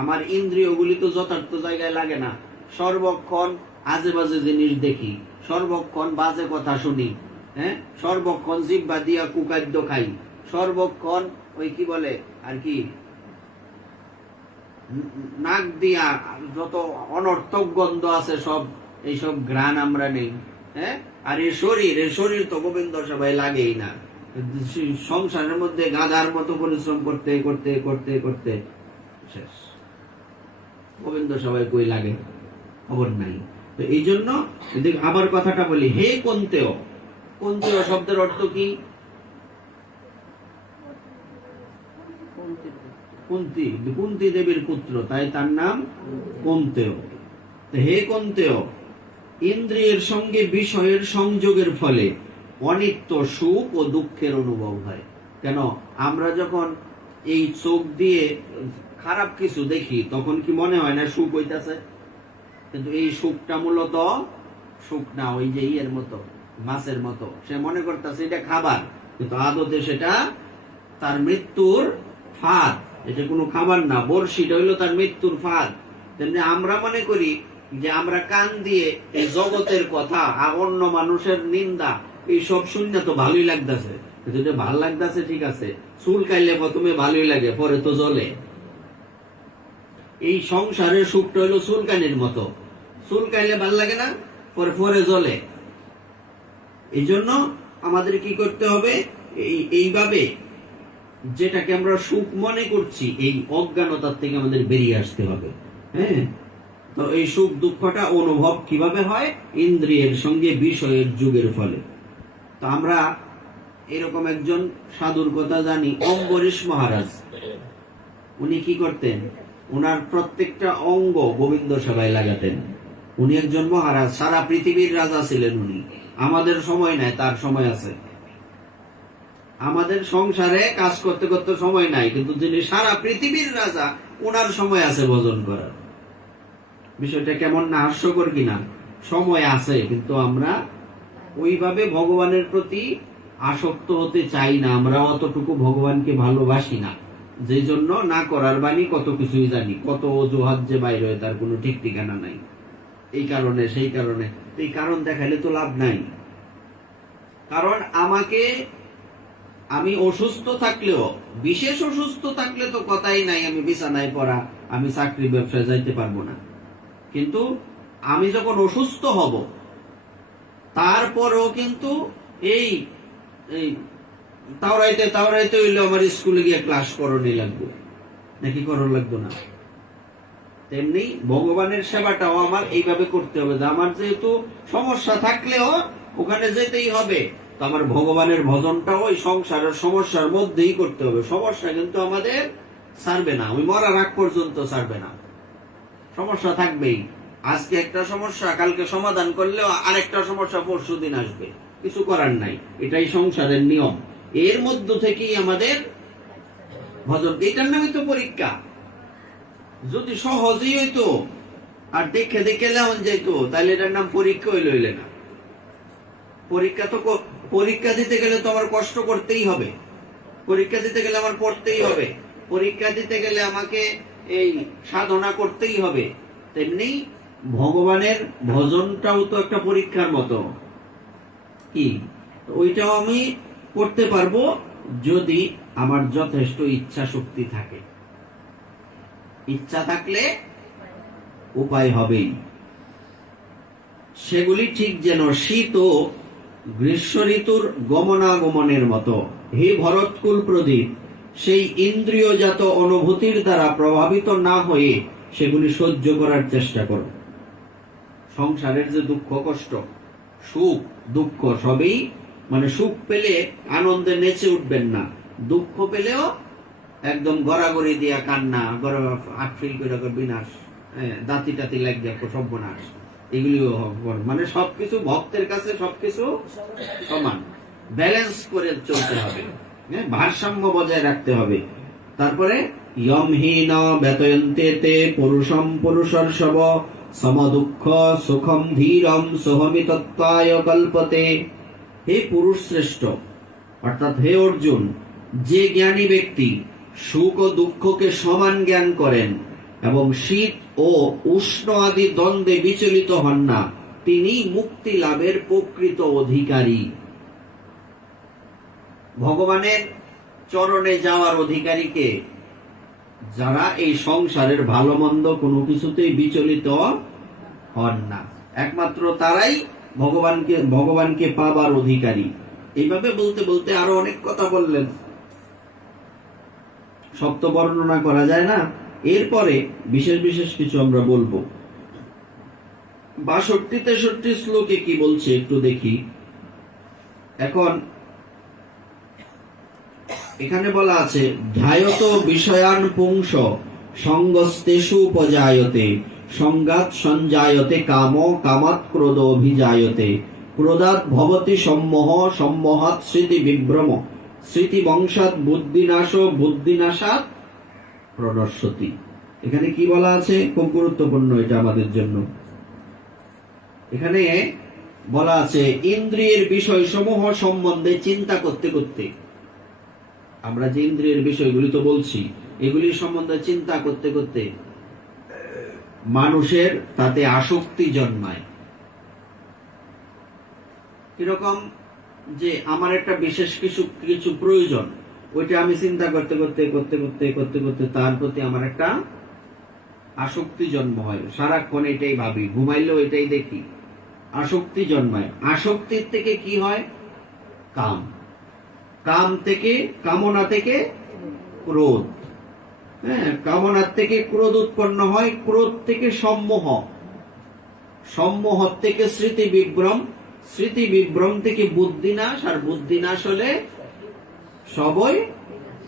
আমার ইন্দ্রিয়গুলি তো যথার্থ জায়গায় লাগে না, সর্বক্ষণ আজে বাজে জিনিস দেখি, সর্বক্ষণ বাজে কথা শুনি, হ্যাঁ, সর্বক্ষণ জিহ্বা দিয়া কুখাদ্য খাই, সর্বক্ষণ ওই কি বলে আর কি নাক দিয়া যত অনর্থক গন্ধ আছে সব, এইসব ঘ্রাণ আমরা নেই। হ্যাঁ, আর এই শরীর তো গোবিন্দ সবাই লাগেই না, সংসারের মধ্যে গাধার মতো পরিশ্রম করতে করতে করতে করতে শেষ, গোবিন্দ সবাই কই লাগে, খবর নাই। তো এই জন্য আবার কথাটা বলি, হে কুন্তেয়, কুন্তেয় শব্দের অর্থ কি? কুন্তী দেবীর পুত্র, তাই তার নাম কুন্তেয়। হে কুন্তেয়, ইন্দ্রিয়ের সঙ্গে বিষয়ের সংযোগের ফলে অনিত্য সুখ ও দুঃখের অনুভব হয়। কেন? আমরা যখন এই চোখ দিয়ে খারাপ কিছু দেখি, তখন কি মনে হয় না সুখ হইতাছে? কিন্তু এই সুখটা মূলত সুখ না, ওই যে ইয়ের মতো, মাছের মতো, সে মনে করতেছে এটা খাবার, কিন্তু আদতে সেটা তার মৃত্যুর ফাঁদ। এটা কোনো খাবার না, বর্ষিটা হইলো তার মৃত্যুর ফাঁদ। তেমনি আমরা মনে করি যে আমরা কান দিয়ে এই জগতের কথা আর অন্য মানুষের নিন্দা এইসব শুনে তো ভালোই লাগতেছে, কিন্তু এটা ভালো লাগতেছে ঠিক আছে, চুল কাইলে প্রথমে ভালোই লাগে, পরে তো জ্বলে। এই সংসারের সুখটা হইলো চুলকানির মতো, চুল কাইলে ভাল লাগে না, পরে পরে জ্বলে। এই জন্য আমাদের কি করতে হবে, এইভাবে যেটাকে আমরা সুখ মনে করছি, এই অজ্ঞানতার থেকে আমাদের বেরিয়ে আসতে হবে। হ্যাঁ, তো এই সুখ দুঃখটা অনুভব কিভাবে হয়? ইন্দ্রিয়ের সঙ্গে বিষয়ের যুগের ফলে। তো আমরা এরকম একজন সাধুর কথা জানি, অম্বরীশ মহারাজ। উনি কি করতেন? উনার প্রত্যেকটা অঙ্গ গোবিন্দ সেবায় লাগাতেন। উনি একজন মহারাজ, সারা পৃথিবীর রাজা ছিলেন উনি। আমাদের সময় নাই, তার সময় আছে। আমাদের সংসারে কাজ করতে করতে সময় নাই, কিন্তু যিনি সারা পৃথিবীর রাজা, ওনার সময় আছে ভজন করার। বিষয়টা কেমন না হাস্যকর কিনা? সময় আছে, কিন্তু আমরা ওইভাবে ভগবানের প্রতি আসক্ত হতে চাই না, আমরা অতটুকু ভগবানকে ভালোবাসি না, যে জন্য না করার বাণী কত কিছুই জানি, কত অজুহাত যে বাইরে হয় তার কোনো ঠিক ঠিকানা নাই। এই কারণে সেই কারণে, এই কারণ দেখালে তো লাভ নাই। কারণ আমি অসুস্থ থাকলেও, বিশেষ অসুস্থ থাকলে তো কথাই নাই, আমি বিছানায় পড়া, আমি চাকরি ব্যবসায় যাইতে পারবো না। কিন্তু আমি যখন অসুস্থ হব, তারপরেও কিন্তু এই তাওরাইতে হইলে আমার স্কুলে গিয়ে ক্লাস করণী লাগবে, নাকি করণ লাগবে না? তেমনি ভগবানের সেবাটাও আমার এইভাবে করতে হবে, যে আমার যেহেতু সমস্যা থাকলেও ওখানে যেতেই হবে, তো আমার ভগবানের ভজনটাও ওই সংসারের সমস্যার মধ্যেই করতে হবে। সমস্যা কিন্তু আমাদের ছাড়বে না, ওই মরার আগ পর্যন্ত ছাড়বে না, সমস্যা থাকবেই। আজকে একটা সমস্যা, কালকে সমাধান করলেও আরেকটা সমস্যা পরশু দিন আসবে, কিছু করার নাই, এটাই সংসারের নিয়ম। এর মধ্য থেকেই আমাদের ভজন, এটার নামই তো পরীক্ষা। যদি সহজেই হইতো আর দেখে দেখে লেমন যাইতো, তাহলে এটার নাম পরীক্ষা হইলে না। পরীক্ষা তো, পরীক্ষা দিতে গেলে তো আমার কষ্ট করতেই হবে, পরীক্ষা দিতে গেলে আমার পড়তেই হবে, পরীক্ষা দিতে গেলে আমাকে এই সাধনা করতেই হবে। তেমনি ভগবানের ভজনটাও তো একটা পরীক্ষার মতো। কি ওইটাও আমি করতে পারবো যদি আমার যথেষ্ট ইচ্ছা শক্তি থাকে। ইচ্ছা থাকলে উপায় হবেই। সেগুলি ঠিক যেন শীত ও গ্রীষ্ম ঋতুর গমনাগমনের মতো। হে ভরতকুল প্রদীপ, সেই ইন্দ্রিয়জাত অনুভূতির দ্বারা প্রভাবিত না হয়ে সেগুলি সহ্য করার চেষ্টা করো। সংসারের যে দুঃখ কষ্ট, সুখ দুঃখ সবই, মানে সুখ পেলে আনন্দে নেচে উঠবেন না, দুঃখ পেলেও একদম গড়াগড়ি দিয়া কান্না, আটফিল করে বিনাশ, দাঁতি টাতি লাগিয়া সর্বনাশ, এগুলিও মানে সবকিছু ভক্তের কাছে সবকিছু সমান, ব্যালেন্স করে চলতে হবে, ভারসাম্য বজায় রাখতে হবে। তারপরে ইয়মহীন ব্যতয়ন্তে তে পুরুষম পুরুষর্ষব সমদুঃখ সুখম ধীরম সোহমিতত্বায় কল্পতে। হে পুরুষ শ্রেষ্ঠ, অর্থাৎ হে অর্জুন, যে জ্ঞানী ব্যক্তি সুখ ও দুঃখকে সমান জ্ঞান করেন এবং শীত ও উষ্ণ আদি দ্বন্দ্বে বিচলিত হন না, তিনি মুক্তি লাভের প্রকৃত অধিকারী। ভগবানের চরণে যাওয়ার অধিকারীকে যারা এই সংসারের ভালো মন্দ কোনো কিছুতেই বিচলিত হন না, একমাত্র তারাই ভগবানকে পাবার অধিকারী। এইভাবে বলতে বলতে আরো অনেক কথা বললেন, সব তো বর্ণনা করা যায় না। এরপরে বিশেষ বিশেষ কিছু আমরা বলবো। 62-63 শ্লোকে কি বলছে একটু দেখি। এখন এখানে বলা আছে, ধ্যায়ত বিষয়ান পুংস সঙ্গস্তেষু উপজায়তে সংঘাত সঞ্জায়তে কাম কামাৎ ক্রোধ অভিজায়তে ক্রোধাৎ ভবতি সম্মোহ সম্মোহাৎ স্মৃতি বিভ্রম স্মৃতি বংশাৎ বুদ্ধিনাশ বুদ্ধিনাশাৎ প্রণশ্যতি। এখানে কি বলা আছে, খুব গুরুত্বপূর্ণ এটা আমাদের জন্য। এখানে বলা আছে ইন্দ্রিয়ের বিষয় সমূহ সম্বন্ধে চিন্তা করতে করতে, আমরা যে ইন্দ্রিয়ের বিষয়গুলি তো বলছি, এগুলির সম্বন্ধে চিন্তা করতে করতে মানুষের তাতে আসক্তি জন্মায়। কিরকম, যে আমার একটা বিশেষ কিছু প্রয়োজন, ওইটা আমি চিন্তা করতে করতে করতে করতে করতে করতে তার প্রতি আমার একটা আসক্তি জন্ম হয়, সারাক্ষণ এটাই ভাবি, ঘুমাইলেও এটাই দেখি, আসক্তি জন্মায়। আসক্তির থেকে কি হয়, কাম, কাম থেকে কামনা থেকে ক্রোধ, কামনার থেকে ক্রোধ উৎপন্ন হয়, ক্রোধ থেকে সম্মোহ, সম্মোহ থেকে স্মৃতি বিভ্রম, স্মৃতি বিভ্রম থেকে বুদ্ধিনাশ, আর বুদ্ধিনাশ হলে সবই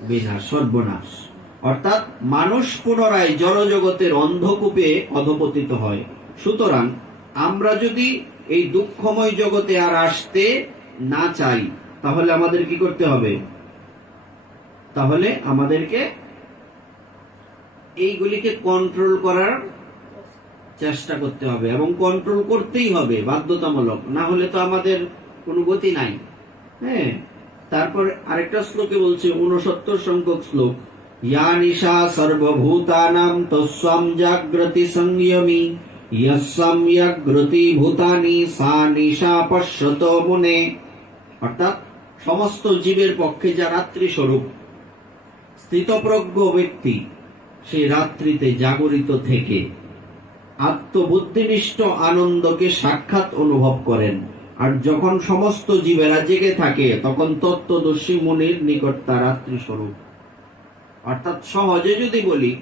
বিনাশ, সর্বনাশ। অর্থাৎ মানুষ পুনরায় জড়জগতের অন্ধকূপে অধপতিত হয়। সুতরাং আমরা যদি এই দুঃখময় জগতে আর আসতে না চাই, তাহলে আমাদের কি করতে হবে, তাহলে আমাদেরকে এইগুলিকে কন্ট্রোল করার চেষ্টা করতে হবে, এবং কন্ট্রোল করতেই হবে বাধ্যতামূলক, না হলে তো আমাদের কোনো গতি নাই। হ্যাঁ, তারপর আরেকটা শ্লোকে বলছে, 69 সংখ্যক শ্লোক, ইয়া নিশা সর্বভূতানাং তস্যাম জাগ্রতি সংযমী ইয়স্যাম্যগ্রতি ভূতানি সা নিশা পশ্যত মুনে। অর্থাৎ সমস্ত জীবের পক্ষে যা রাত্রি স্বরূপ, স্থিতপ্রজ্ঞ ব্যক্তি সেই রাত্রিতে জাগরিত থেকে আত্মবুদ্ধিনিষ্ঠ আনন্দকে সাক্ষাৎ অনুভব করেন। আর যখন সমস্ত জীবেরা জেগে থাকে, তখন তত্ত্বদর্শী মুনির নিকট তা রাত্রি স্বরূপ। অর্থাৎ সহজে যদি বলি,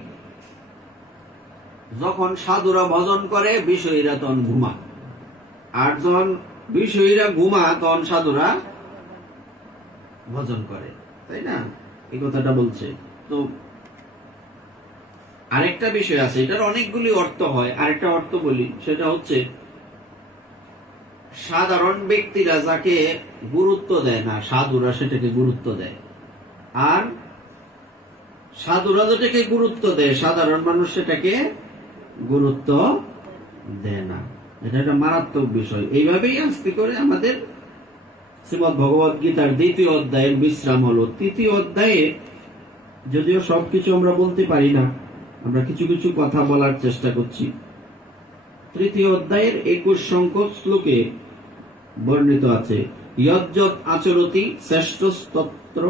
যখন সাধুরা ভজন করে বিষয়ীরা তখন ঘুমা, আর যখন বিষয়ীরা ঘুমা তখন সাধুরা ভজন করে, তাই না? এই কথাটা বলছে। তো আরেকটা বিষয় আছে, এটার অনেকগুলি অর্থ হয়। আরেকটা অর্থ বলি, সেটা হচ্ছে সাধারণ ব্যক্তিরা যাকে গুরুত্ব দেয় না, সাধুরা সেটাকে গুরুত্ব দেয়, আর সাধুরা যেটাকে গুরুত্ব দেয়, সাধারণ মানুষ সেটাকে গুরুত্ব দেয় না। এটা একটা মারাত্মক বিষয়। এইভাবেই আস্তে করে আমাদের শ্রীমদ ভগবত গীতার 2য় অধ্যায়ের বিশ্রাম হলো। 3য় অধ্যায়ে যদিও সবকিছু আমরা বলতে পারি না, আমরা কিছু কিছু কথা বলার চেষ্টা করছি। 3য় অধ্যায়ের 21 সংখ্যক শ্লোকে বর্ণিত আছে, যজ্জৎ আচরতি শ্রেষ্ঠস্তত্র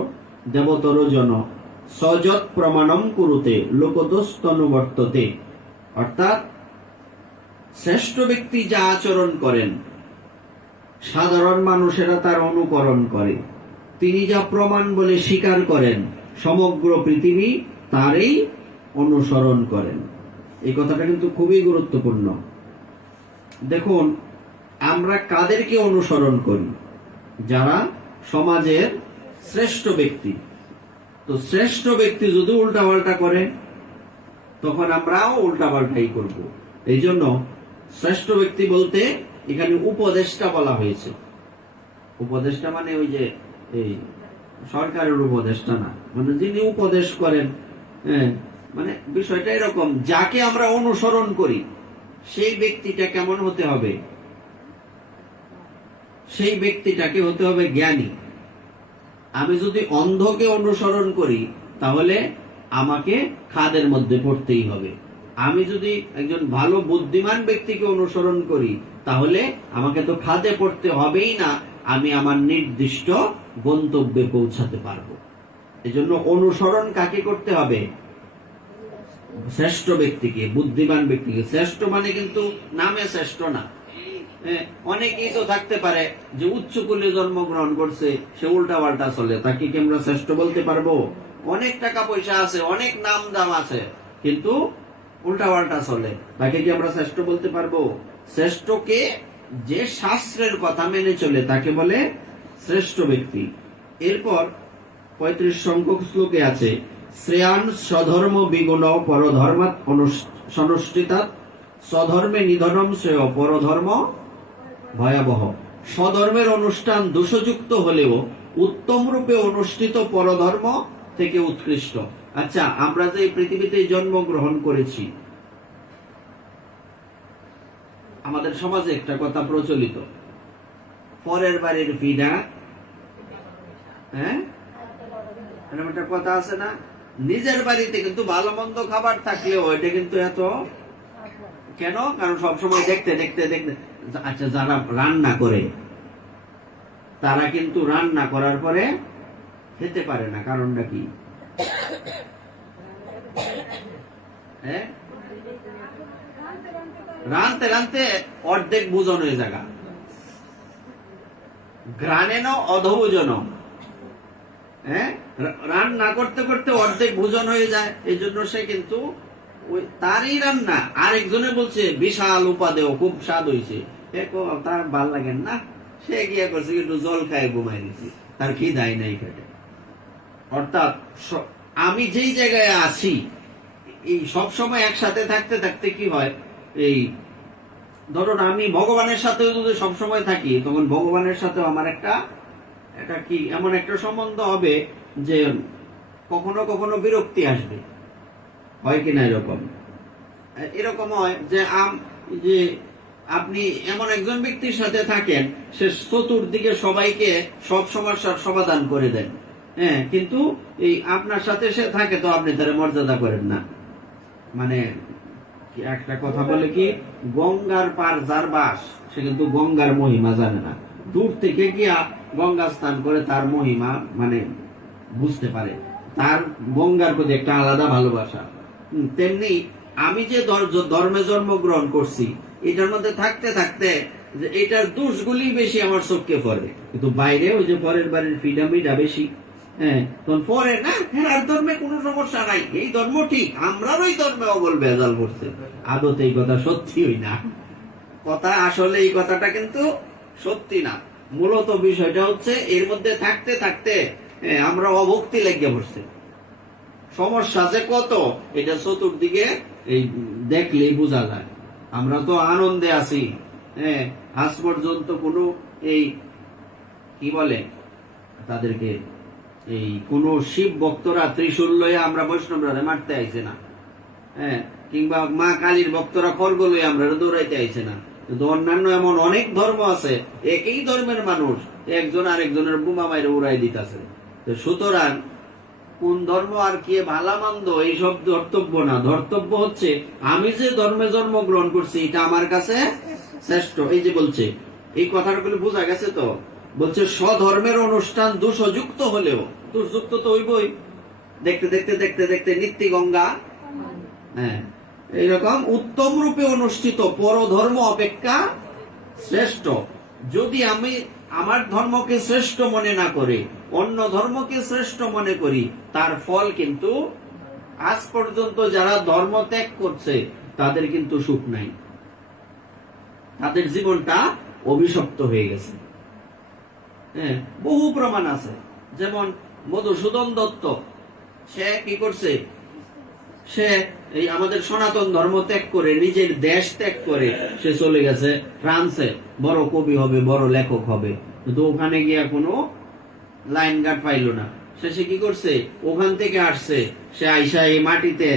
দেবতর জন সযৎ প্রমাণম কুরুতে লোকদস্তনুবর্ততে। অর্থাৎ শ্রেষ্ঠ ব্যক্তি যা আচরণ করেন সাধারণ মানুষেরা তার অনুকরণ করে, তিনি যা প্রমাণ বলে স্বীকার করেন সমগ্র পৃথিবী তারই অনুসরণ করেন। এই কথাটা কিন্তু খুবই গুরুত্বপূর্ণ। দেখুন, আমরা কাদেরকে অনুসরণ করি? যারা সমাজের শ্রেষ্ঠ ব্যক্তি। তো শ্রেষ্ঠ ব্যক্তি যদি উল্টাপাল্টা করে তখন আমরাও উল্টাপাল্টাই করব। এই জন্য শ্রেষ্ঠ ব্যক্তি বলতে এখানে উপদেষ্টা বলা হয়েছে। উপদেষ্টা মানে ওই যে এই সরকারের উপদেষ্টা না, মানে যিনি উপদেশ করেন। মানে বিষয়টা এরকম, যাকে আমরা অনুসরণ করি সেই ব্যক্তিটা কেমন হতে হবে? সেই ব্যক্তিটাকে হতে হবে জ্ঞানী। আমি যদি অন্ধকে অনুসরণ করি তাহলে আমাকে খাদের মধ্যে পড়তেই হবে। আমি যদি একজন ভালো বুদ্ধিমান ব্যক্তিকে অনুসরণ করি তাহলে আমাকে তো খাদে পড়তে হবেই না, আমি আমার নির্দিষ্ট গন্তব্যে পৌঁছাতে পারবো। এজন্য অনুসরণ কাকে করতে হবে? শ্রেষ্ঠ ব্যক্তিকে, বুদ্ধিমান ব্যক্তিকে। শ্রেষ্ঠ মানে কিন্তু নামে শ্রেষ্ঠ না। অনেকেই তো থাকতে পারে যে উচ্চ কুলে জন্মগ্রহণ করছে, সে উল্টা পাল্টা চলে, তাকে কি আমরা শ্রেষ্ঠ বলতে পারবো? অনেক টাকা পয়সা আছে, অনেক নাম দাম আছে, কিন্তু উল্টা পাল্টা চলে, তাকে কি আমরা শ্রেষ্ঠ বলতে পারবো? শ্রেষ্ঠকে যে শাস্ত্রের কথা মেনে চলে তাকে বলে শ্রেষ্ঠ ব্যক্তি। এরপর 35 সংখ্যক শ্লোকে আছে, শ্রেয়ান স্বধর্ম বিগুণ পরধর্মাৎ সনুষ্ঠিতাৎ স্বধর্মে নিধনম শ্রেয় পরধর্ম ভয়াবহ। স্বধর্মের অনুষ্ঠান দোষযুক্ত হলেও উত্তম রূপে অনুষ্ঠিত পরধর্ম থেকে উৎকৃষ্ট। আচ্ছা, আমরা যে পৃথিবীতে জন্মগ্রহণ করেছি, আমাদের সমাজে একটা কথা প্রচলিত, পরের বাড়ির পিঠা, এরকম একটা কথা আছে না? নিজের বাড়িতে কিন্তু ভালো মন্দ খাবার থাকলেও এটা কিন্তু এত কেন? কারণ সবসময় দেখতে দেখতে দেখতে। আচ্ছা, যারা রান্না করে তারা কিন্তু রান্না করার পরে খেতে পারে না, কারণটা কি? রানতে রানতে অর্ধেক ভোজন হয়ে যাগা, ঘ্রাণেন অধভোজন। রান্না করতে করতে অর্ধেক ভোজন হয়ে যায়, এই জন্য সে কিন্তু তারই রান্না আরেকজনে বলছে বিশাল উপাদেয়, খুব স্বাদ হয়েছে, তার ভাল লাগেন না, সে গিয়ে করছে একটু জল খায় ঘুমাই দিচ্ছে, তার খিদাই নাই খেটে। অর্থাৎ আমি যেই জায়গায় আছি, এই সব সময় একসাথে থাকতে থাকতে কি হয়, এই ধরুন আমি ভগবানের সাথে যদি সবসময় থাকি তখন ভগবানের সাথে আমার একটা কি এমন একটা সম্বন্ধ হবে যে কখনো কখনো বিরক্তি আসবে, হয় কিনা? এরকম হয় যে আপনি এমন একজন ব্যক্তির সাথে থাকেন, সে চতুর্দিকে সবাইকে সব সমস্যার সমাধান করে দেন, কিন্তু এই আপনার সাথে সে থাকে তো আপনি তার মর্যাদা করেন না। মানে একটা কথা বলে কি, গঙ্গার পার যার বাস সে কিন্তু গঙ্গার মহিমা জানে না, দূর থেকে গিয়া গঙ্গা স্নান করে তার মহিমা মানে বুঝতে পারে, তার গঙ্গার প্রতি একটা আলাদা ভালোবাসা। তেমনি আমি যে ধর্মে জন্মগ্রহণ করছি, এটার মধ্যে থাকতে থাকতে যে এটার দোষগুলি বেশি আমার চোখে পড়ে, কিন্তু বাইরে ওই যে পরের বাড়ির পিডামিডা বেশি। তখন পরে না, আর ধর্মে কোনো সমস্যা নাই, এই ধর্ম ঠিক, আমরার ওই ধর্মে অগল বেজাল করছে। আদতে এই কথা সত্যি হই না, কথা আসলে এই কথাটা কিন্তু সত্যি না। মূলত বিষয়টা হচ্ছে এর মধ্যে থাকতে থাকতে আমরা অভক্তি লেগে পড়ছে। সমস্যা যে কত এটা চতুর্দিকে এই দেখলেই বোঝা যায়। আমরা তো আনন্দে আছি, আজ পর্যন্ত কোনো এই কি বলে তাদেরকে, এই কোন শিব ভক্তরা ত্রিশূল লয়ে আমরা বৈষ্ণবরা মারতে আইছে না, কিংবা মা কালীর ভক্তরা খড়গ লয়ে আমরা দৌড়াইতে আইছে না। কিন্তু অন্যান্য এমন অনেক ধর্ম আছে, একই ধর্মের মানুষ একজন আরেকজনের বোমা মাইরে উড়াই দিতেছে। সুতরাং কোন ধর্ম আর কি ভালা মন্দ এইসব ধর্তব্য না, ধর্তব্য হচ্ছে আমি যে ধর্মে জন্মগ্রহণ করছি এটা আমার কাছে শ্রেষ্ঠ। এই যে বলছে, এই কথাগুলো বোঝা গেছে তো? বলছে স্বধর্মের অনুষ্ঠান দোষযুক্ত হলেও, দোষযুক্ত তো হইবই, দেখতে দেখতে দেখতে দেখতে নিত্যি গঙ্গা, এইরকম উত্তম রূপে অনুষ্ঠিত পরধর্ম অপেক্ষা শ্রেষ্ঠ। যদি আমি আমার ধর্মকে শ্রেষ্ঠ মনে না করে অন্য ধর্মকে শ্রেষ্ঠ মনে করি, তার ফল কিন্তু আজ পর্যন্ত যারা ধর্ম ত্যাগ করছে তাদের কিন্তু সুখ নাই, তাদের জীবনটা অভিশপ্ত হয়ে গেছে। হ্যাঁ, বহু প্রমাণ আছে। যেমন মধুসূদন দত্ত, সে কি করছে, সে এই আমাদের সনাতন ধর্ম ত্যাগ করে নিজের দেশ ত্যাগ করে সে চলে গেছে ফ্রান্সে, বড় কবি হবে, বড় লেখক হবে। কিন্তু ওখানে গিয়া কোনো লাইন গার্ড পাইল না। সে কি করছে, ওখান থেকে আসছে, সে আইসা এই মাটিতে,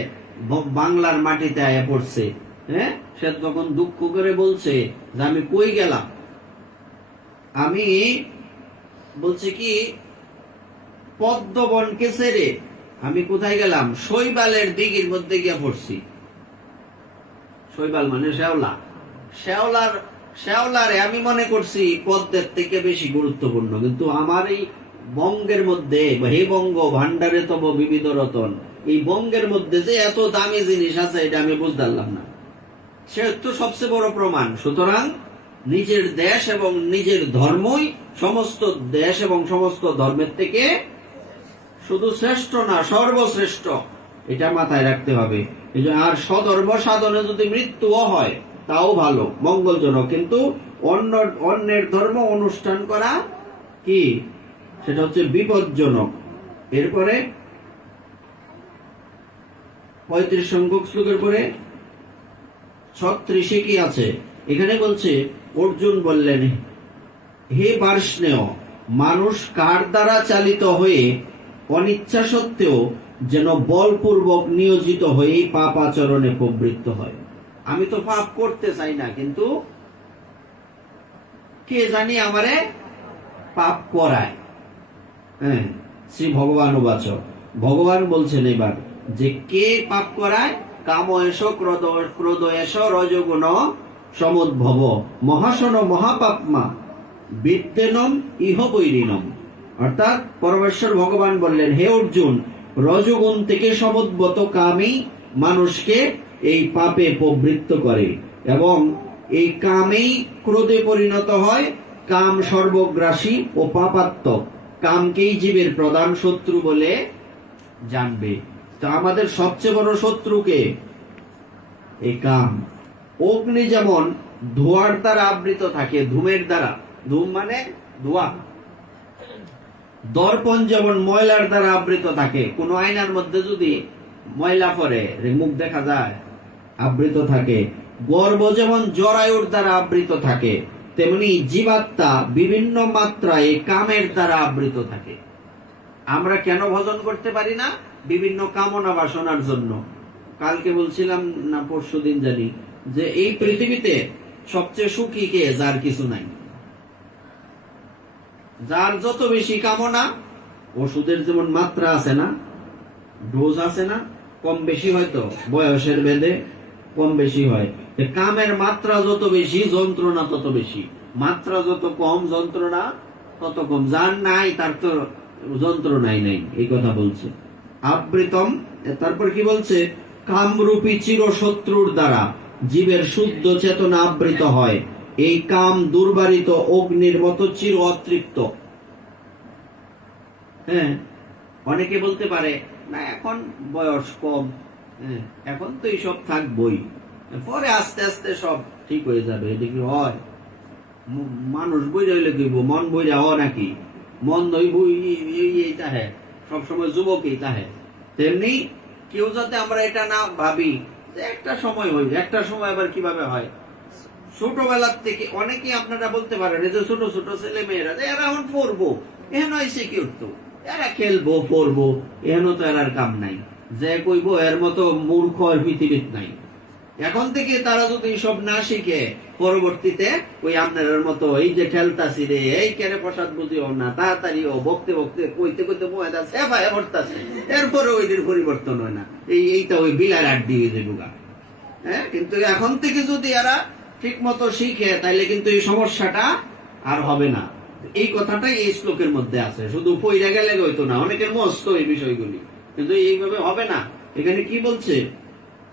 বাংলার মাটিতে আয়া পড়ছে। হ্যাঁ, সে তখন দুঃখ করে বলছে যে আমি কই গেলাম, আমি বলছে কি পদ্মবনকে ছেড়ে আমি কোথায় গেলাম, শৈবালের দিঘির মধ্যে গিয়া পড়ছি। শৈবাল মানে শ্যাওলা, শ্যাওলারে আমি মনে করছি পদ্মের থেকে বেশি গুরুত্বপূর্ণ। কিন্তু আমার এই বঙ্গের মধ্যে, হে বঙ্গ ভান্ডারে তব বিবিধ রতন, এই বঙ্গের মধ্যে যে এত দামি জিনিস আছে এটা আমি বুঝতে পারলাম না। সে তো সবচেয়ে বড় প্রমাণ। সুতরাং নিজের দেশ এবং নিজের ধর্মই সমস্ত দেশ এবং সমস্ত ধর্মের থেকে শুধু শ্রেষ্ঠ না, সর্বশ্রেষ্ঠ, এটা মাথায় রাখতে হবে। আর স্বধর্ম সাধনে যদি মৃত্যুও হয় তাও ভালো, মঙ্গলজনক। কিন্তু অন্যের ধর্ম অনুষ্ঠান করা কি, সেটা হচ্ছে বিপজ্জনক। এরপরে 35 সংখ্যক শ্লোকের পরে 36 কি আছে, এখানে বলছে, অর্জুন বললেন, হে পার্ষ্ণেয়, মানুষ কার দ্বারা চালিত হয়ে অনিচ্ছা সত্ত্বেও যেন বলপূর্বক নিয়োজিত হয়ে পাপ আচরণে প্রবৃত্ত হয়। আমি তো পাপ করতে চাই না, কিন্তু কে জানি আমারে পাপ করায়। হ্যাঁ, শ্রী ভগবান উবাচ, ভগবান বলছেন এবার যে কে পাপ করায়, কাম এস ক্রোধ এস রজগুণ সমুদ্ভব মহাসন মহাপাপমা বিদ্যেনম ইহ বৈরিনম। অর্থাৎ পরমেশ্বর ভগবান বললেন, হে অর্জুন, রজগুণ থেকে সমুদ্ভূত কামই মানুষকে এই পাপে প্রবৃত্ত করে এবং এই কামেই ক্রোধে পরিণত হয়। কাম সর্বগ্রাসী ও পাপাত্মক, কামকেই জীবের প্রধান শত্রু বলে জানবে। তো আমাদের সবচেয়ে বড় শত্রুকে এই কাম। অগ্নি যেমন ধোঁয়ার দ্বারা আবৃত থাকে, ধূমের দ্বারা, ধূম মানে ধোঁয়া। দর্পণ যেমন ময়লার দ্বারা আবৃত থাকে, কোন আয়নার মধ্যে যদি ময়লা পড়ে মুখ দেখা যায়, আবৃত থাকে। গর্ভ যেমন জরায়ুর দ্বারা আবৃত থাকে, তেমনি জীবাত্মা বিভিন্ন মাত্রায় কামের দ্বারা আবৃত থাকে। আমরা কেন ভজন করতে পারি না? বিভিন্ন কামনা বাসনার জন্য। কালকে বলছিলাম না পরশুদিন জানি, যে এই পৃথিবীতে সবচেয়ে সুখী কে, যার কিছু নাই। যার যত বেশি কামনা, ওষুধের যেমন মাত্রা আছে না, ডোজ আছে না, কম বেশি হয়তো বয়সের ভেদে কম বেশি হয়। কামের মাত্রা যত বেশি, যন্ত্রণা তত বেশি। মাত্রা যত কম, যন্ত্রণা তত কম। যার নাই তার তো যন্ত্রণাই নাই, এই কথা বলছে। আবৃতম, তারপর কি বলছে, কামরূপী চির শত্রুর দ্বারা জীবের শুদ্ধ চেতনা আবৃত হয়। এই কাম দুর্বারিত অগ্নির মতো চির অতৃপ্ত। হ্যাঁ, অনেকে বলতে পারে না এখন বয়স কম, এখন তো এইসব থাকবই, পরে আস্তে আস্তে সব ঠিক হয়ে যাবে। এটা কি হয়? মানুষ বইরা হইলে কি মন বইরা হয় নাকি? মন তাহে সবসময় যুবকই তাহে। তেমনি কেউ যাতে আমরা এটা না ভাবি যে একটা সময় হইবে, একটা সময় আবার কিভাবে হয়। ছোটবেলার থেকে অনেকে আপনারা বলতে পারেন যে ছোট ছোট ছেলে মেয়েরা এরা এখন পড়বো, এখন এসে কি উঠতো, এরা খেলবো পড়বো, এখনো তো এরার কাম নাই। যে কইবো এর মতো মূর্খ আর পৃথিবীত নাই। এখন থেকে তারা যদি সব না শিখে, পরবর্তীতে ওই আপনার মতো এই যে খেলতাছি রে, এই কেনে প্রসাদ বুঝিও না, তাড়াতাড়ি ও বকতে বকতে কইতে কইতে ময়দা সেফায় পড়তাছে, এরপরে ওইটির পরিবর্তন হয় না। এইটা ওই বিলার আড্ডি হয়ে যাবে। হ্যাঁ, কিন্তু এখন থেকে যদি এরা ঠিক মতো শিখে, তাইলে কিন্তু এই সমস্যাটা আর হবে না। এই কথাটাই এই শ্লোকের মধ্যে আছে। শুধু পইরা গেলে হইতো না, অনেকের মস্ত এই বিষয়গুলি, কিন্তু এইভাবে হবে না। এখানে কি বলছে,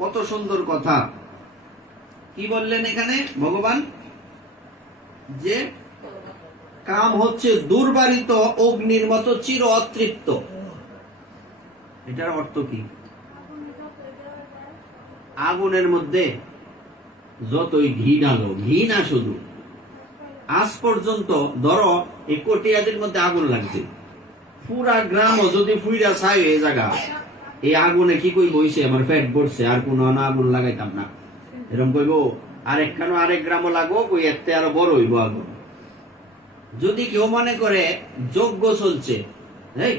কত সুন্দর কথা। কি বললেন এখানে ভগবান? যে কাম হচ্ছে দুর্বারিত অগ্নির মতো চির অতৃপ্ত। এটার অর্থ কি? আগুনের মধ্যে যতই ঘি ঢালো, ঘি না শুধু, আজ পর্যন্ত ধরো এই কটিয়াদের মধ্যে আগুন লাগছে, পুরা গ্রামও যদি ফুইরা ছাই হয়ে জায়গা, এই আগুনে কি কইব হইছে আমার পেট ভরছে, আর কোন আগুন লাগাইতাম না, এরকম কইব। আরেকখানো আরেক গ্রামও লাগবো, কই এতে আরো বড় হইব আগুন। যদি কেউ মনে করে যজ্ঞ চলছে,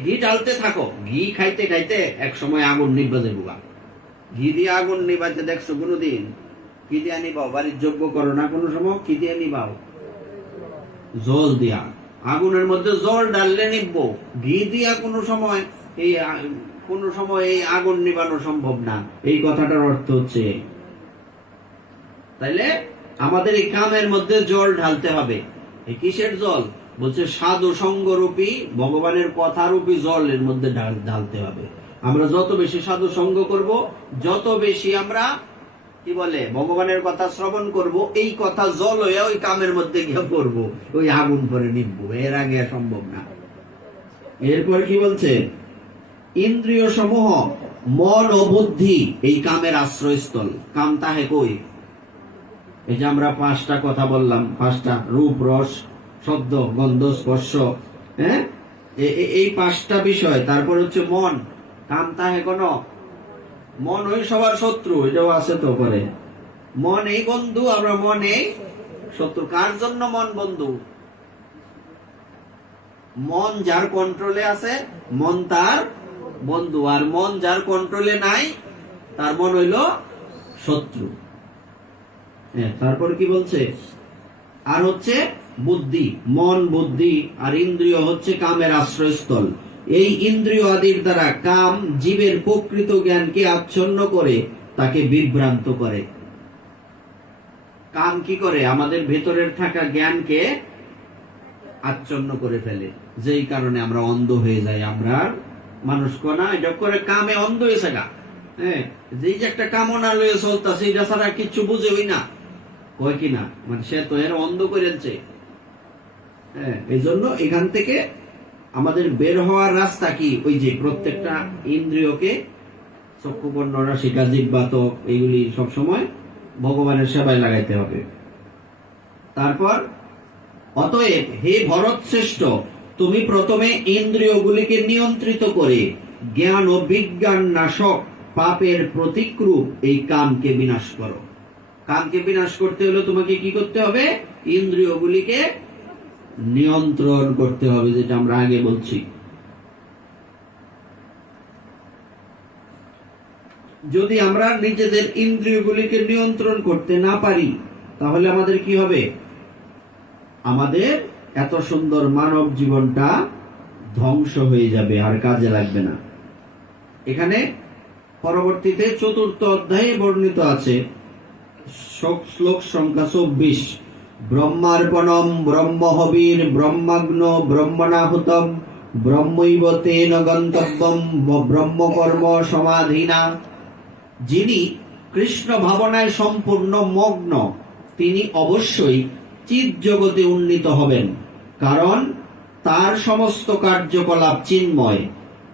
ঘি ঢালতে থাকো, ঘি খাইতে খাইতে এক সময় আগুন নিভা যাবো। ঘি দিয়ে আগুন নিবাইতে দেখছো কোনোদিন? কি দিয়ে নিবাও? বাড়ির যজ্ঞ করো না কোনো সময়? কি দিয়ে নিবাও? জল দিয়া। আগুনের মধ্যে জল ঢাললে নিবো, ঘি দিয়া কোনো সময় এই আগুন নিবানো সম্ভব না। এই কথাটার অর্থ হচ্ছে, তাইলে আমাদের এই কামের মধ্যে জল ঢালতে হবে। এই কিসের জল? বলছে সাধু সঙ্গ রূপী, ভগবানের কথা রূপী জল এর মধ্যে ঢালতে হবে। আমরা যত বেশি সাধু সঙ্গ করব, যত বেশি আমরা কি বলে ভগবানের কথা শ্রবণ করব, এই কথা জল হয়ে ওই কামের মধ্যে গিয়ে পড়বো, ওই আগুন করে নিবো। এর আগে সম্ভব না। এরপর কি বলছে? ইন্দ্রিয় সমূহ মন ও বুদ্ধি এই কামের আশ্রয়স্থল। কাম তাহে কই? এই যে আমরা পাঁচটা কথা বললাম, পাঁচটা, রূপ, রস, শব্দ, গন্ধ, স্পর্শ, হ্যাঁ, এই পাঁচটা বিষয়। তারপর হচ্ছে মন। কাম তাহে কোন? মন ওই সবার শত্রু, এটাও আছে তো করে। মন এই বন্ধু, আমরা মন এই শত্রু। কার জন্য মন বন্ধু? মন যার কন্ট্রোলে আছে, মন তার বন্ধু। আর মন যার কন্ট্রোলে নাই, তার মন হইল শত্রু। তারপর কি বলছে? আর হচ্ছে বুদ্ধি। মন, বুদ্ধি আর ইন্দ্রিয় হচ্ছে কামের আশ্রয়স্থল। এই ইন্দ্রিয় আদির দ্বারা কাম জীবের প্রকৃত জ্ঞানকে আচ্ছন্ন করে তাকে বিভ্রান্ত করে। কাম কি করে? আমাদের ভেতরের থাকা জ্ঞানকে আচ্ছন্ন করে ফেলে, যেই কারণে আমরা অন্ধ হয়ে যাই। আমরা মানুষ কোনা এটা করে কামে অন্ধ হয়েছে গা। হ্যাঁ, যেই যে একটা কামনা লয়ে চলতেছে, এটা ছাড়া কিচ্ছু বুঝেই না, কয় কিনা, মানে সে তো এর অন্ধ করেছে। হ্যাঁ, এই জন্য এখান থেকে আমাদের বের হওয়ার রাস্তা কি? ওই যে প্রত্যেকটা ইন্দ্রিয়কে, চক্ষু, কর্ণ, নাসিকা, জিহ্বা, ত্বক, এইগুলি সবসময় ভগবানের সেবায় লাগাইতে হবে। তারপর অতএব হে ভরত শ্রেষ্ঠ, তুমি প্রথমে ইন্দ্রিয়গুলিকে নিয়ন্ত্রিত করে জ্ঞান ও বিজ্ঞান নাশক পাপের প্রতিক্রূপ এই কামকে বিনাশ করো। কামকে বিনাশ করতে হলে তোমাকে কি করতে হবে? ইন্দ্রিয়গুলিকে নিয়ন্ত্রণ করতে হবে, যেটা আমরা আগে বলছি। যদি আমরা নিজেদের ইন্দ্রিয়গুলিকে নিয়ন্ত্রণ করতে না পারি, তাহলে আমাদের কি হবে? আমাদের এত সুন্দর মানব জীবনটা ধ্বংস হয়ে যাবে, আর কাজে লাগবে না। এখানে পরবর্তীতে 4র্থ অধ্যায়ে বর্ণিত আছে, শ্লোক সংখ্যা 24, ব্রহ্মার্পণম ব্রহ্মহবির ব্রহ্মাগ্ন ব্রহ্মণাহুতম ব্রহ্মৈব তেন গন্তব্যম ব্রহ্মকর্ম সমাধিনা। যিনি কৃষ্ণ ভাবনায় সম্পূর্ণ মগ্ন, তিনি অবশ্যই চিৎ জগতে উন্নীত হবেন, কারণ তার সমস্ত কার্যকলাপ চিন্ময়,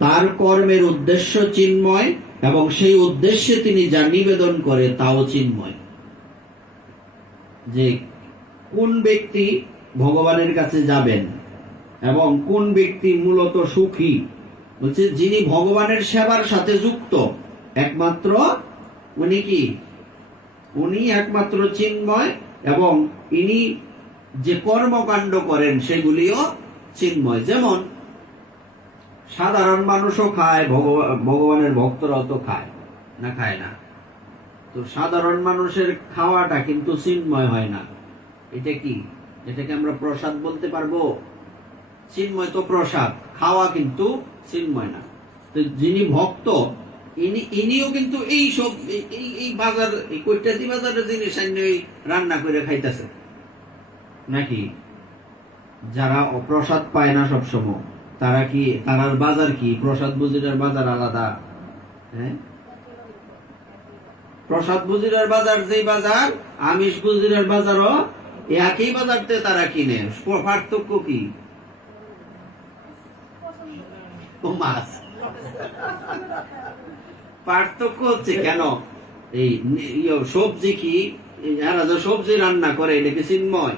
তার কর্মের উদ্দেশ্য চিন্ময়, এবং সেই উদ্দেশ্যে তিনি যা নিবেদন করে তাও চিন্ময়। যে কোন ব্যক্তি ভগবানের কাছে যাবেন এবং কোন ব্যক্তি মূলত সুখী, বলছে যিনি ভগবানের সেবার সাথে যুক্ত, একমাত্র উনি কি? উনি একমাত্র চিন্ময়, এবং ইনি যে কর্মকাণ্ড করেন সেগুলিও চিন্ময়। যেমন সাধারণ মানুষও খায়, ভগবানের ভক্তরাও তো খায় না, খায় না? তো সাধারণ মানুষের খাওয়াটা কিন্তু চিন্ময় হয় না। এটা কি? এটাকে আমরা প্রসাদ বলতে পারবো? চিন্ময় তো প্রসাদ, খাওয়া কিন্তু চিন্ময় না। তো যিনি ভক্ত, ইনিও কিন্তু এই সব এই বাজার, এই কৈটাদি বাজারের জিনিস রান্না করে খাইতেছে নাকি? যারা প্রসাদ পায় না সবসময়, তারা কি, তারার বাজার কি? প্রসাদ বুঝিটার বাজার আলাদা। হ্যাঁ, প্রসাদ বুজিরার বাজার যেই বাজার, আমিষ বুজিরার বাজারও একই বাজারতে তারা কিনে। পার্থক্য কি? মাছ। পার্থক্য হচ্ছে কেন এই সবজি কি এরা যে সবজি রান্না করে এটা কি চিন্ময়?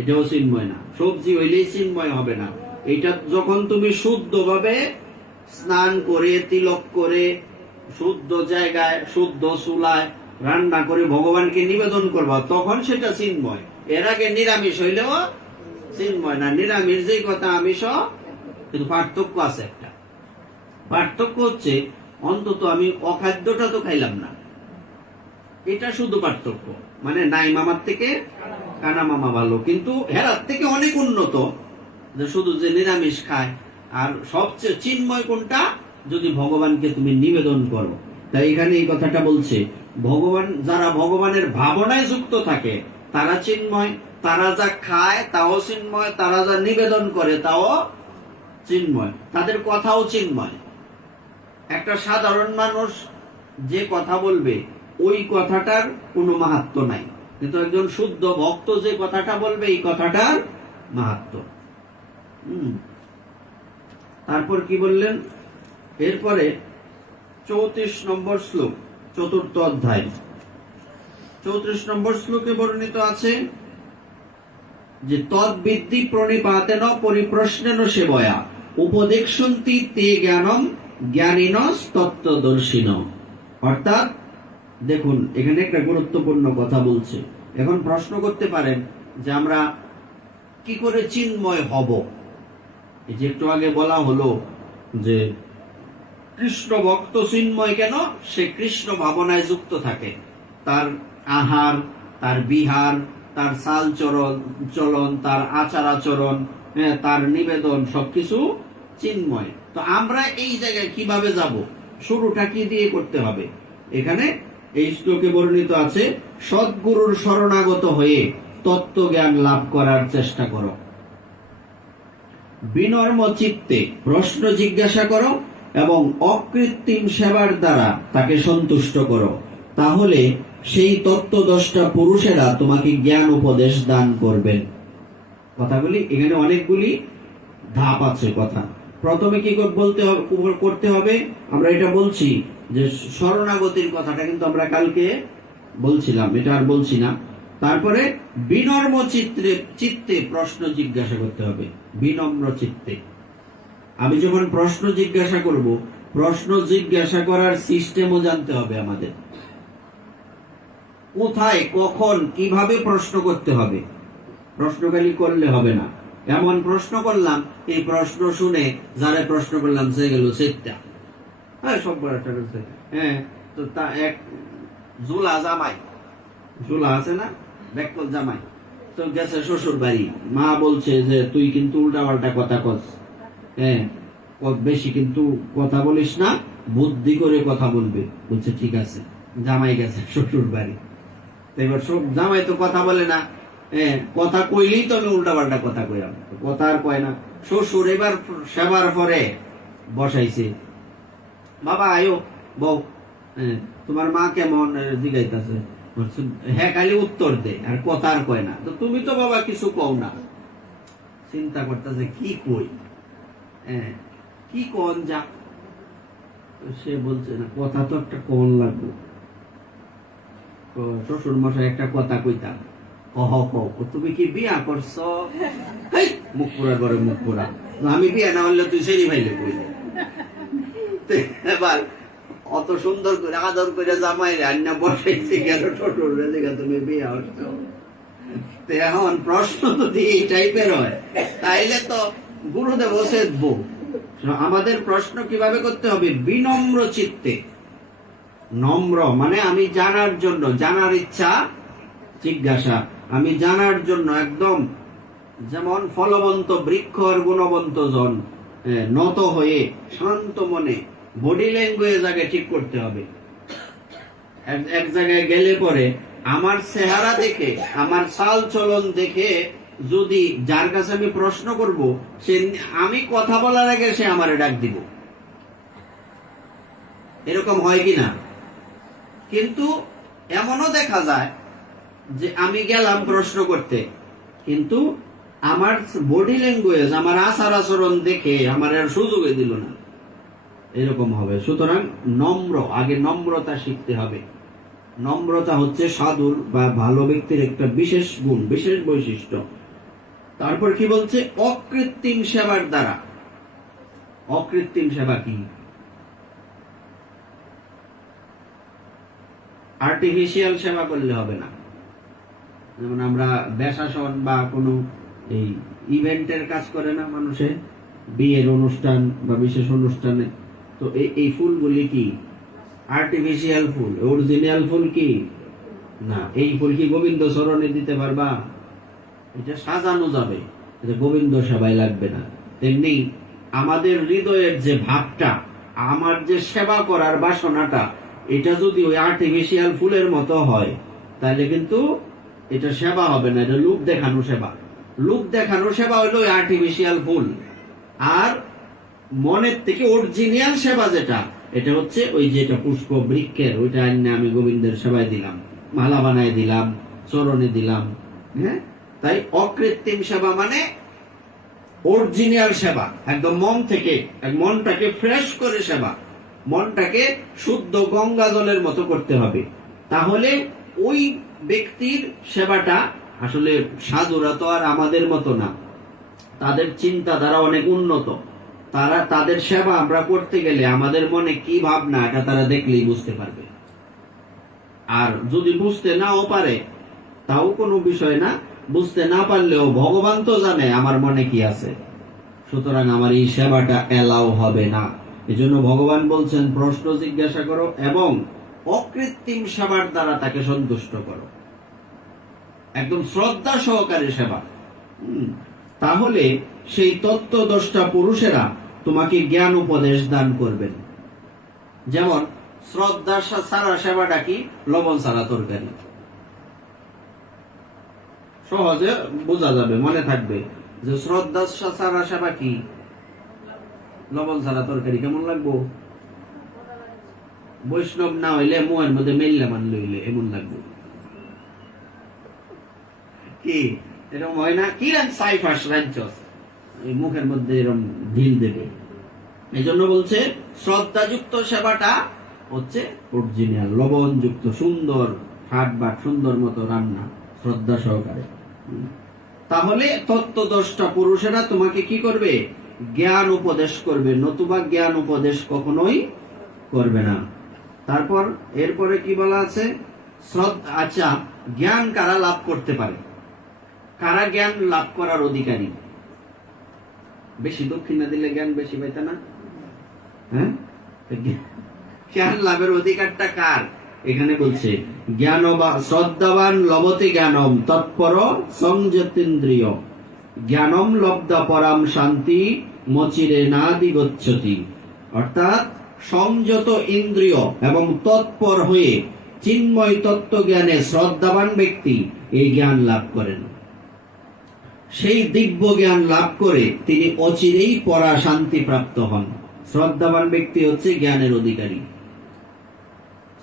এটাও চিন্ময় না। সবজি হইলেই চিন্ময় হবে না। এটা যখন তুমি শুদ্ধভাবে স্নান করে তিলক করে শুদ্ধ জায়গায় শুদ্ধ চুলায় রান্না করে ভগবানকে নিবেদন করবা, তখন সেটা চিন্ময়। এর আগে নিরামিষ হইলেও চিন্ময় না। নিরামিষ যেই কথা আমিষ, কিন্তু পার্থক্য আছে একটা। পার্থক্য হচ্ছে অন্তত আমি অখাদ্যটা তো খাইলাম না, এটা শুধু পার্থক্য। মানে নাই মামার থেকে কানা মামা ভালো, কিন্তু হেরার থেকে অনেক উন্নত যে শুধু যে নিরামিষ খায়। আর সবচেয়ে চিন্ময় কোনটা? যদি ভগবানকে তুমি নিবেদন করো। তাই এখানে এই কথাটা বলছে, ভগবান যারা ভগবানের ভাবনায় যুক্ত থাকে তারা চিন্ময়, তারা যা খায় তাও চিন্ময়, তারা যা নিবেদন করে তাও চিন্ময়, তাদের কথাও চিন্ময়। একটা সাধারণ মানুষ যে কথা বলবে ওই কথাটার কোনো মাহাত্ম্য নাই, কিন্তু একজন শুদ্ধ ভক্ত যে কথাটা বলবে এই কথাটার মাহাত্ম্য। তারপর কি বললেন? এরপরে 34 নম্বর শ্লোক, 4th অধ্যায় 34 নম্বর শ্লোকে বর্ণিত আছে যে তদ্বিদ্ধি প্রণিপাতেন পরিপ্রশ্নেন সেবয়া উপদেক্ষন্তি তে জ্ঞানম জ্ঞানিনস তত্ত্বদর্শিন। অর্থাৎ দেখুন এখানে একটা গুরুত্বপূর্ণ কথা বলছে। এখন প্রশ্ন করতে পারেন যে আমরা কি করে চিন্ময় হব? এই যে একটু আগে বলা হলো যে কৃষ্ণ ভক্ত চিন্ময় কেন? সে কৃষ্ণ ভাবনায় যুক্ত থাকে। তার আহার, তার বিহার, তার চাল চলন, তার আচার আচরণ, তার নিবেদন সবকিছু চিন্ময়। তো আমরা এই জায়গায় কিভাবে যাব? শুরুটা কি দিয়ে করতে হবে? এখানে এই শ্লোকে বর্ণিত আছে, সদ্গুরুর শরণাগত হয়ে তত্ত্ব জ্ঞান লাভ করার চেষ্টা করো, বিনম্র চিত্তে প্রশ্ন জিজ্ঞাসা করো এবং অকৃত্রিম সেবার দ্বারা তাকে সন্তুষ্ট করো। তাহলে সেই তত্ত্বদ্রষ্টা পুরুষেরা তোমাকে জ্ঞান উপদেশ দান করবেন। কথাগুলি এখানে অনেকগুলি ধাপ আছে কথা। প্রথমে কি করতে হবে? আমরা এটা বলছি যে শরণাগতির কথাটা কিন্তু আমরা কালকে বলছিলাম, এটা আর বলছি না। তারপরে বিনম্র চিত্তে প্রশ্ন জিজ্ঞাসা করতে হবে, বিনম্র চিত্তে। আমি যখন প্রশ্ন জিজ্ঞাসা করব, প্রশ্ন জিজ্ঞাসা করার সিস্টেমও জানতে হবে আমাদের। কোথায়, কখন, কিভাবে প্রশ্ন করতে হবে। প্রশ্নকালী করলে হবে না। এমন প্রশ্ন করলাম, এই প্রশ্ন শুনে যারা প্রশ্ন করলাম সে গেল সেটা, হ্যাঁ সব হ্যাঁ। তো তা এক জুলা জামাই, জুলা আছে না, ব্যাকল জামাই, তো গেছে শ্বশুর বাড়ি। মা বলছে যে তুই কিন্তু উল্টাপাল্টা কথা কস, হ্যাঁ বেশি কিন্তু কথা বলিস না, বুদ্ধি করে কথা বলবে। বলছে ঠিক আছে। জামাই গেছে শ্বশুর বাড়ি। এবার সব জামাই তো কথা বলে না, কথা কইলেই তো আমি উল্টাপাল্টা কথা কইলাম, কথা আর কয় না। শ্বশুর এবার সেবার পরে বসাইছে, বাবা আয়ো বউ, তোমার মা কেমন জিগাইতেছে। হ্যাঁ খালি উত্তর দে, আর কথা আর কয় না। তো তুমি তো বাবা কিছু কও না। চিন্তা করতেছে কি কই, কি কন যা। সে বলছে না, কথা তো একটা কন লাগবে। শ্বশুর মশাই একটা কথা কইতাম, তুমি কি বিয়া করছো? মুখ পুরা করে মুখ পুরা, আমি বিয়া না হলে তুই সেরি ভাইলে কইলে। এবার অত সুন্দর করে আদর করে জামাই রান্না বসাইছে কেন শ্বশুর রেখে তুমি বিয়া হচ্ছো? এখন প্রশ্ন যদি এই টাইপের হয় তাইলে তো গুরুদেব সেদবো। আমাদের প্রশ্ন কিভাবে করতে হবে? বিনম্র চিত্তে। নম্র মানে আমি জানার জন্য, জানার ইচ্ছা জিজ্ঞাসা, আমি জানার জন্য একদম যেমন ফলবন্ত বৃক্ষ আর গুণবন্ত জন, নত হয়ে শান্ত মনে বডি ল্যাঙ্গুয়েজ আগে ঠিক করতে হবে। এক জায়গায় গেলে পরে আমার চেহারা দেখে, আমার চাল চলন দেখে যদি যার কাছে আমি প্রশ্ন করব, সে আমি কথা বলার আগে সে আমারে ডাক দিব। এরকম হয় কিনা? কিন্তু এমনও দেখা যায় যে আমি গেলাম প্রশ্ন করতে, কিন্তু আমার বডি ল্যাঙ্গুয়েজ, আমার আচার আচরণ দেখে আমার আর সুযোগই দিল না, এরকম হবে। সুতরাং আগে নম্রতা শিখতে হবে। নম্রতা হচ্ছে সাধুর বা ভালো ব্যক্তির একটা বিশেষ গুণ, বিশেষ বৈশিষ্ট্য। তারপর কি বলছে? অকৃত্রিম সেবার দ্বারা। অকৃত্রিম সেবা কি? আর্টিফিশিয়াল সেবা করলে হবে না। যেমন আমরা বেশাসন বা কোনো এই ইভেন্টের কাজ করে না মানুষে, বিয়ের অনুষ্ঠান বা বিশেষ অনুষ্ঠানে, তো এই ফুলগুলি কি আর্টিফিশিয়াল ফুল? অরিজিনাল ফুল কি না। এই ফুল কি গোবিন্দ চরণে দিতে পারবা? এটা সাজানো যাবে, এটা গোবিন্দ সেবায় লাগবে না। তেমনি আমাদের হৃদয়ের যে ভাবটা, আমার যে সেবা করার বাসনাটা, এটা যদি ওই আর্টিফিশিয়াল ফুলের মতো হয়, তাহলে কিন্তু এটা সেবা হবে না, এটা লোক দেখানো সেবা। লোক দেখানো সেবা হলো ওই আর্টিফিশিয়াল ফুল। আর মনের থেকে অরিজিনাল সেবা যেটা, এটা হচ্ছে ওই যেটা পুষ্প বৃক্ষের, ওইটা আইনে আমি গোবিন্দের সেবায় দিলাম, মালা বানায় দিলাম, চরণে দিলাম। হ্যাঁ, তাই অকৃত্রিম সেবা মানে অরিজিনাল সেবা, একদম মন থেকে, মনটাকে ফ্রেশ করে সেবা, মনটাকে শুদ্ধ গঙ্গা জলের মতো করতে হবে। তাহলে ওই ব্যক্তির সেবাটা, আসলে সাধুরা তো আর আমাদের মতো না, তাদের চিন্তাধারা অনেক উন্নত। তাদের সেবা আমরা করতে গেলে আমাদের মনে কি ভাবনা, এটা তারা দেখলেই বুঝতে পারবে। আর যদি বুঝতে নাও পারে তাও কোনো বিষয় না, বুঝতে না পারলেও ভগবান তো জানে আমার মনে কি আছে, সুতরাং আমার এই সেবাটা এলাও হবে না। এজন্য ভগবান বলছেন প্রশ্ন জিজ্ঞাসা করো এবং অকৃত্রিম সেবার দ্বারা তাকে সন্তুষ্ট করো, একদম শ্রদ্ধা সহকারে সেবা। তাহলে সেই তত্ত্বদ্রষ্টা পুরুষেরা তোমাকে জ্ঞান উপদেশ দান করবেন। যেমন শ্রদ্ধা ছাড়া সেবাটা কি? লবণ ছাড়া তরকারি। সহজে বোঝা যাবে, মনে থাকবে যে শ্রদ্ধা ছাড়া সেবা কি? লবণ ছাড়া তরকারি। কেমন লাগবো? বৈষ্ণব না হইলে মুয়ের মধ্যে মেললে মান লইলে এমন লাগবে কি? এরকম হয় না? কি সাইফাস রাজ্য মুখের মধ্যে এরকম ঢিল দেবে। এই জন্য বলছে শ্রদ্ধাযুক্ত সেবাটা হচ্ছে অরিজিনাল, লবণ যুক্ত, সুন্দর হাট বাট, সুন্দর মতো রান্না, শ্রদ্ধা সহকারে। তাহলে তত্ত্বদ্রষ্টা পুরুষেরা তোমাকে কি করবে? জ্ঞান উপদেশ করবে, নতুবা জ্ঞান উপদেশ কখনোই করবে না। তারপর এরপরে কি বলা আছে? আচ্ছা, জ্ঞান কারা লাভ করতে পারে? কারা জ্ঞান লাভ করার অধিকারী? বেশি দক্ষিণা দিলে জ্ঞান বেশি পাইতে না? হ্যাঁ, জ্ঞান লাভের অধিকারটা কার? এখানে বলছে জ্ঞান বা শ্রদ্ধাবান লবতে জ্ঞানম তৎপর সংযতেন্দ্রিয় জ্ঞানম লব্ধা পরাম শান্তি মচিরে নাদি গচ্ছতি। অর্থাৎ সংযত ইন্দ্রিয় এবং তৎপর হয়ে চিন্ময় তত্ত্ব জ্ঞানে শ্রদ্ধাবান ব্যক্তি এই জ্ঞান লাভ করেন। সেই দিব্য জ্ঞান লাভ করে তিনি অচিরেই পরা শান্তি প্রাপ্ত হন। শ্রদ্ধাবান ব্যক্তি হচ্ছে জ্ঞানের অধিকারী,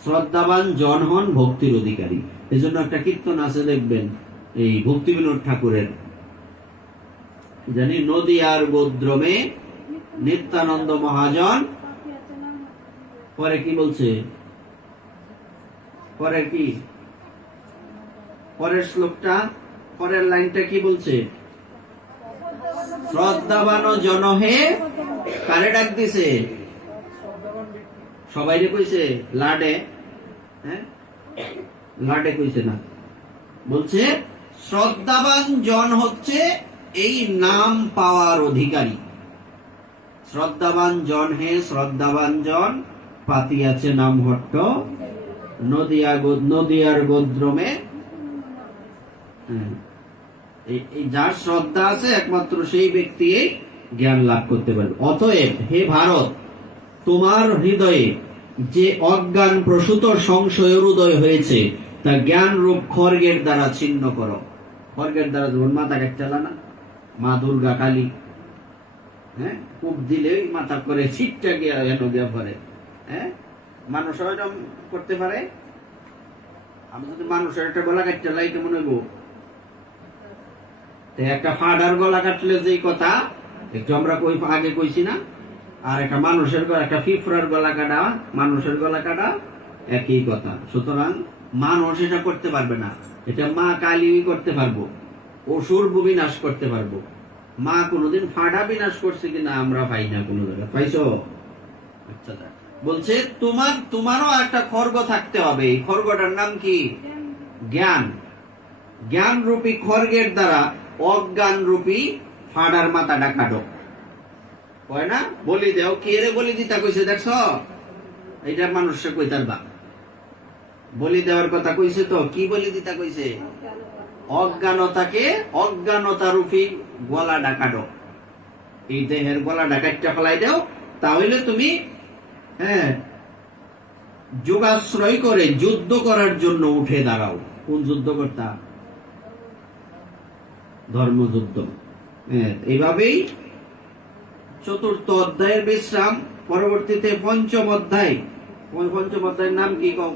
শ্রদ্ধাবান জন হন ভক্তির অধিকারী। এজন্য একটা কীর্তন আছে, দেখবেন এই ভক্তি বিনোদ ঠাকুরের, জানি নদীয়ার গোদ্রমে নিত্যানন্দ মহাজন। পরে কি বলছে? পরে কি? পরের শ্লোকটা, পরের লাইনটা কি বলছে? শ্রদ্ধাবান জনহে কারে ডাক দিছে? সবাইরে কইছে? লাডে? হ্যাঁ, লাডে কইছে না, বলছে শ্রদ্ধাবান জন হচ্ছে এই নাম পাওয়ার অধিকারী। শ্রদ্ধাবান জন হে শ্রদ্ধাবান জন পাতিয়াছে নাম হট্ট নদিয়ার গোদ্রমে। যার শ্রদ্ধা আছে একমাত্র সেই ব্যক্তি জ্ঞান লাভ করতে পারবে। অতএব হে ভারত, তোমার হৃদয়ে যে অজ্ঞান প্রসূত সংশয়ের উদয় হয়েছে তা জ্ঞান রূপ খড়গের দ্বারা ছিন্ন করো। খড়গের দ্বারা যেমন মাথা কাটচালা না, মা দুর্গা কালী, হ্যাঁ, কূপ দিলে মাথা করে ছিটটা গিয়া এনে দেওয়া পরে, হ্যাঁ, মানুষ এরকম করতে পারে। আমি যদি মানুষের একটা গলা কাটতে লাই কেমন হইব? একটা ফাডার গলা কাটলে যেই কথা একটু আমরা আগে কইছি না, আর একটা মানুষের গলা, একটা ফিফরার গলা কাটা, মানুষের গলা কাটা একই কথা। সুতরাং মানুষ এটা করতে পারবে না, এটা মা কালী করতে পারবো, অসুর বিনাশ করতে পারবো। মা কোনোদিন ফাডা বিনাশ করছে কিনা আমরা পাই না কোনো জায়গায়। পাইছো? আচ্ছা, বলছে তোমারও একটা খর্গ থাকতে হবে। এই খর্গটার নাম কি? জ্ঞান। জ্ঞান রূপী খর্গের দ্বারা অজ্ঞান রূপী ফাডার মাথাটা কাটো। কয় না বলি দেও, কে রে বলি দিতা কইছে? দেখছ, এটা মানুষে কইতার বা বলি দেওয়ার কথা কইছে। তো কি বলি দিতা কইছে? অজ্ঞানতাকে, অজ্ঞানতা রূপী গলাটা কাটো। এই দেহের গলাটা কাটটা ফেলাই দাও, তাহলে তুমি যোগাশ্রয় করে যুদ্ধ করার জন্য উঠে দাঁড়াও। কোন যুদ্ধ করতা? ধর্মযুদ্ধ। এইভাবেই চতুর্থ অধ্যায়ের বিশ্রাম। পরবর্তীতে পঞ্চম অধ্যায়। পঞ্চম অধ্যায়ের নাম কি কও?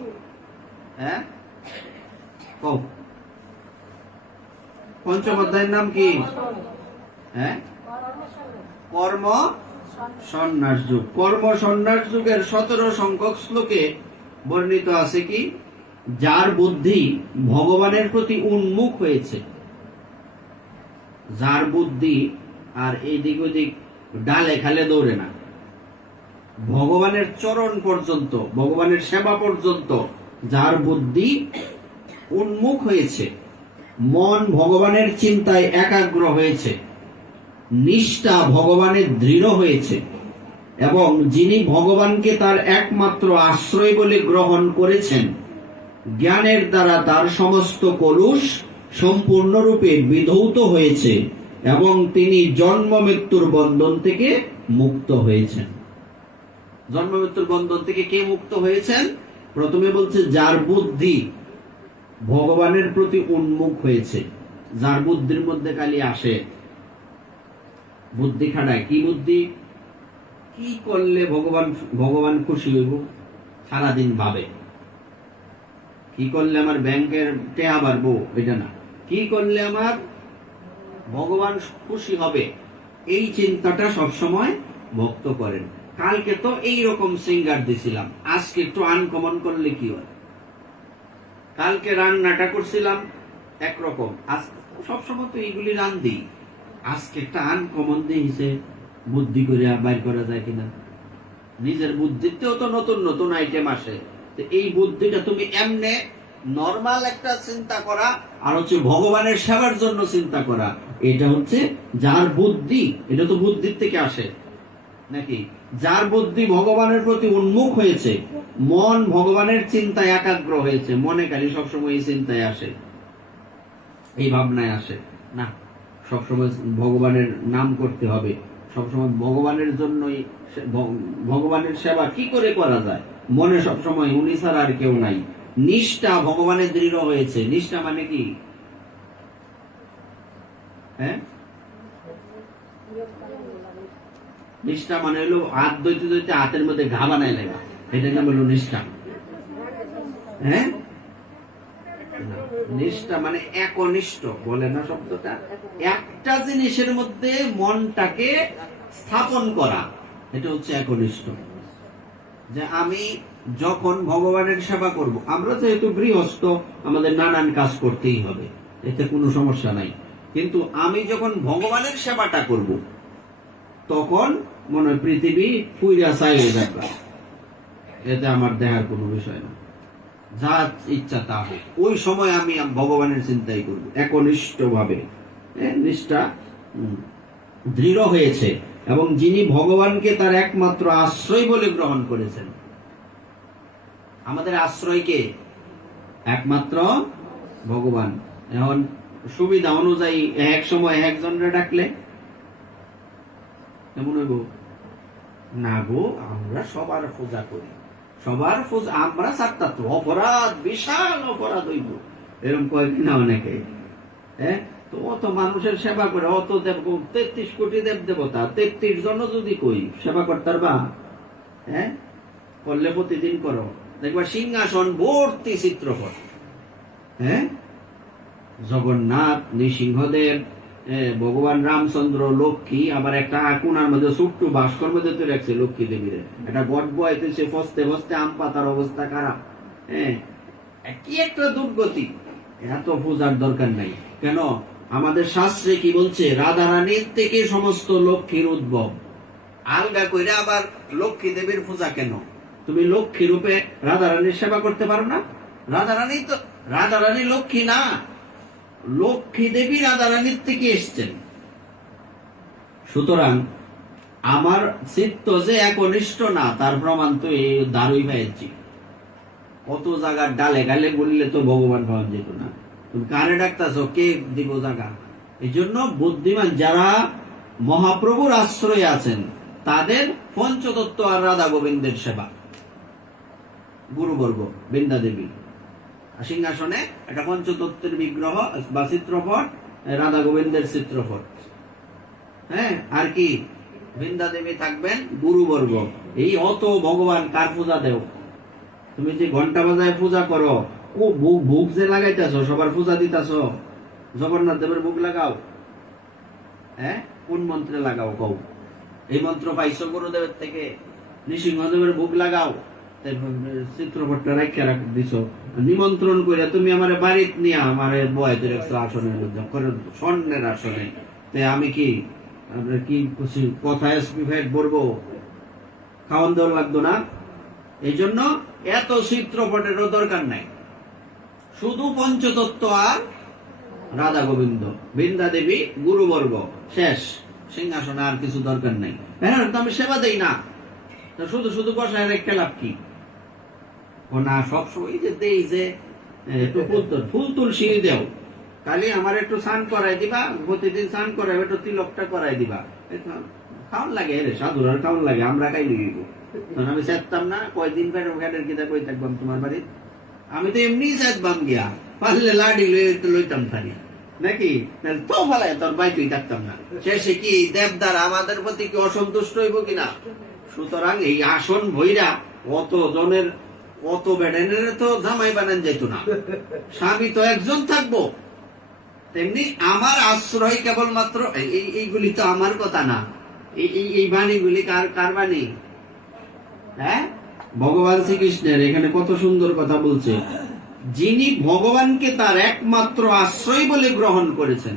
কও, পঞ্চম অধ্যায়ের নাম কি? কর্ম সন্ন্যাস যুগ। কর্ম সন্ন্যাস যুগের 17 সংখ্যক শ্লোকে বর্ণিত আছে কি? যার বুদ্ধি ভগবানের প্রতি উন্মুখ হয়েছে, যার বুদ্ধি আর এদিক ওদিক ডালে খালে দৌড়ে না, ভগবানের চরণ পর্যন্ত, ভগবানের সেবা পর্যন্ত যার বুদ্ধি উন্মুখ হয়েছে, মন ভগবানের চিন্তায় একাগ্র হয়েছে, নিষ্ঠা ভগবানের দৃঢ় হয়েছে, এবং যিনি ভগবানকে তার একমাত্র আশ্রয় বলে গ্রহণ করেছেন, জ্ঞানের দ্বারা তার সমস্ত কলুষ সম্পূর্ণরূপে বিধৌত হয়েছে এবং তিনি জন্ম মৃত্যুর বন্ধন থেকে মুক্ত হয়েছেন। জন্ম মৃত্যুর বন্ধন থেকে কে মুক্ত হয়েছেন? প্রথমে বলছে যার বুদ্ধি ভগবানের প্রতি উন্মুখ হয়েছে। যার বুদ্ধির মধ্যে খালি আসে, বুদ্ধি খাটায়। কি বুদ্ধি? কি করলে ভগবান খুশি হইব সারাদিন ভাবে। কি করলে আমার ব্যাংকের টেহা বাড়বো, এটা না। কি করলে আমার ভগবান খুশি হবে, এই চিন্তাটা সবসময় ভক্ত করেন। কালকে তো এইরকম সিঙ্গার দিছিলাম, আজকে একটু আনকমন করলে কি হয়? কালকে রান্নাটা করছিলাম একরকম, সবসময় তো এইগুলি রান্ধি, আজকে একটা আনকমন দিয়েছে, বুদ্ধি করে বাইর করা যায় কিনা। নিজের বুদ্ধিতেও তো নতুন নতুন আইটেম আসে। এই বুদ্ধিটা তুমি এমনে নরমাল একটা চিন্তা করা, আর হচ্ছে ভগবানের সেবার জন্য চিন্তা করা, এটা হচ্ছে যার বুদ্ধি। এটা তো বুদ্ধির থেকে আসে নাকি? যার বুদ্ধি ভগবানের প্রতি উন্মুখ হয়েছে, মন ভগবানের চিন্তায় একাগ্র হয়েছে। মনে খালি সবসময় এই চিন্তায় আসে, এই ভাবনায় আসে না, সবসময় ভগবানের নাম করতে হবে, সবসময় ভগবানের জন্যই, ভগবানের সেবা কি করে করা যায়, মনে সবসময় উনি ছাড়া আর কেউ নাই। নিষ্ঠা ভগবানের দৃঢ় হয়েছে। নিষ্ঠা মানে কি? নিষ্ঠা মানে হলো হাত ধইতে ধইতে হাতের মধ্যে ঘা বানায় লাগা, এটার নাম হলো নিষ্ঠা। নিষ্ঠা মানে একনিষ্ঠ বলে না শব্দটা, একটা জিনিসের মধ্যে মনটাকে স্থাপন করা, এটা হচ্ছে একনিষ্ঠ। যে আমি যখন ভগবানের সেবা করব, আমরা যেহেতু গৃহস্থ, আমাদের নানান কাজ করতেই হবে, এতে কোনো সমস্যা নাই। কিন্তু আমি যখন ভগবানের সেবাটা করব, তখন মনে হয় পৃথিবী পুইরা চাইলে যাবে, এতে আমার দেখার কোনো বিষয় না। যা ইচ্ছা তা হোক, ওই সময় আমি ভগবানের চিন্তাই করব একনিষ্ঠ ভাবে। নিষ্ঠা দৃঢ় হয়েছে এবং যিনি ভগবানকে তার একমাত্র আশ্রয় বলে গ্রহণ করেছেন। আমাদের আশ্রয়কে একমাত্র ভগবান। এখন সুবিধা অনুযায়ী এক সময় একজনরে ডাকলে কেমন হইব? না গো, আমরা সবার পূজা করি, সবার পূজা আমরা চারটা, তো অপরাধ, বিশাল অপরাধ হইব, এরকম কয় কিনা অনেকে। তো অত মানুষের সেবা করে, অত দেব 33 কোটি দেব দেবতা, 33 জন যদি কই সেবা করতার বা করলে প্রতিদিন করো, দেখবা সিংহাসন ভর্তি চিত্রপট, হ্যাঁ, জগন্নাথ, নৃসিংহদেব, ভগবান রামচন্দ্র, লক্ষ্মী, আবার একটা কোনার মধ্যে ছোট্ট ভাস্কর মধ্যে তো রাখছে লক্ষ্মী দেবীর, একটা গট বয়াইতেছে ফস্তে ফস্তে আম পাতার অবস্থা খারাপ। হ্যাঁ, কি একটা দুর্গতি, এত পূজার দরকার নাই। কেন? আমাদের শাস্ত্রে কি বলছে? রাধারানীর থেকে সমস্ত লক্ষ্মীর উদ্ভব। আলগা কইরা আবার লক্ষ্মী দেবীর পূজা কেন? তুমি লক্ষ্মী রূপে রাধারানীর সেবা করতে পারো না? রাধারানী লক্ষ্মী না, লক্ষ্মী দেবী রাধারানীর থেকে এসছেন। সুতরাং আমার চিত্ত যে একনিষ্ঠ না, তার প্রমাণ তো এই দারুই পাইছি। কত জায়গার ডালে গালে বললে তো ভগবান পাওয়া যেত না। তুমি কারে ডাকতেছ? কে দিব জায়গা? এই জন্য বুদ্ধিমান যারা মহাপ্রভুর আশ্রয়ে আছেন, তাদের পঞ্চতত্ত্ব আর রাধা গোবিন্দের সেবা। গুরুবর্গ, বৃন্দা দেবী সিংহাসনে একটা পঞ্চতত্ত্বের বিগ্রহ বা চিত্রপট, রাধা গোবিন্দের চিত্রপট। হ্যাঁ, আর কি? বৃন্দা দেবী থাকবেন, গুরুবর্গ। এই অত ভগবান কার পূজা দেও? তুমি যে ঘন্টা বাজায় পূজা করো, ও ভোগ যে লাগাইতেছ, সবার পূজা দিতেছ, জগন্নাথ দেবের ভোগ লাগাও। হ্যাঁ, কোন মন্ত্রে লাগাও কও? এই মন্ত্র পাইছো গুরুদেবের থেকে? নৃসিংহদেবের ভোগ লাগাও, চিত্রপটটা রাখা দিছ, নিমন্ত্রণ করে তুমি আমার বাড়িতে নিয়ে আমার বয়াতে রাখছো আসনের মধ্যে, স্বর্ণের আসনে। আমি কি আপনার কি কথায় স্পিফাইট বলবো? খাওয়ান দেওয়া লাগতো না? এই জন্য এত চিত্রপটেরও দরকার নাই, শুধু পঞ্চতত্ত্ব আর রাধা গোবিন্দ, বৃন্দা দেবী, গুরুবর্গ, শেষ। সিংহাসনে আর কিছু দরকার নাই। হ্যাঁ, তো আমি সেবা দেই না, শুধু শুধু বসায় রেখে লাভ কি? ও না, সবসময় যে দেই যে একটু ফুল তুলসী দেও, খালি আমার একটু স্নান করাই দিবা, প্রতিদিন স্নান করাই, একটু তিলকটা করাই দিবা। খাওয়ান লাগে রে, সাধুরার খাওয়ান লাগে, আমরা খাই নিব। তখন আমি চাইতাম না, কয়দিন ফেটের গীতা কই থাকবাম তোমার বাড়ি? আমি তো এমনি চাইতাম গিয়া, পারলে লাডি লইতাম থাকি নাকি, তো ভালাই তোর বাই তুই থাকতাম না। শেষে কি দেবদার আমাদের প্রতি কি অসন্তুষ্ট হইব কিনা? সুতরাং এই আসন ভৈরা অত জনের, অত বেডেনের তো জামাই বানান যেত না, স্বামী তো একজন থাকবো। তেমনি আমার আশ্রয় কেবলমাত্র এইগুলি তো আমার কথা না, এই বাণীগুলি কার বাণী? হ্যাঁ, ভগবান শ্রীকৃষ্ণের। এখানে কত সুন্দর কথা বলছে, যিনি ভগবানকে তার একমাত্র আশ্রয় বলে গ্রহণ করেছেন,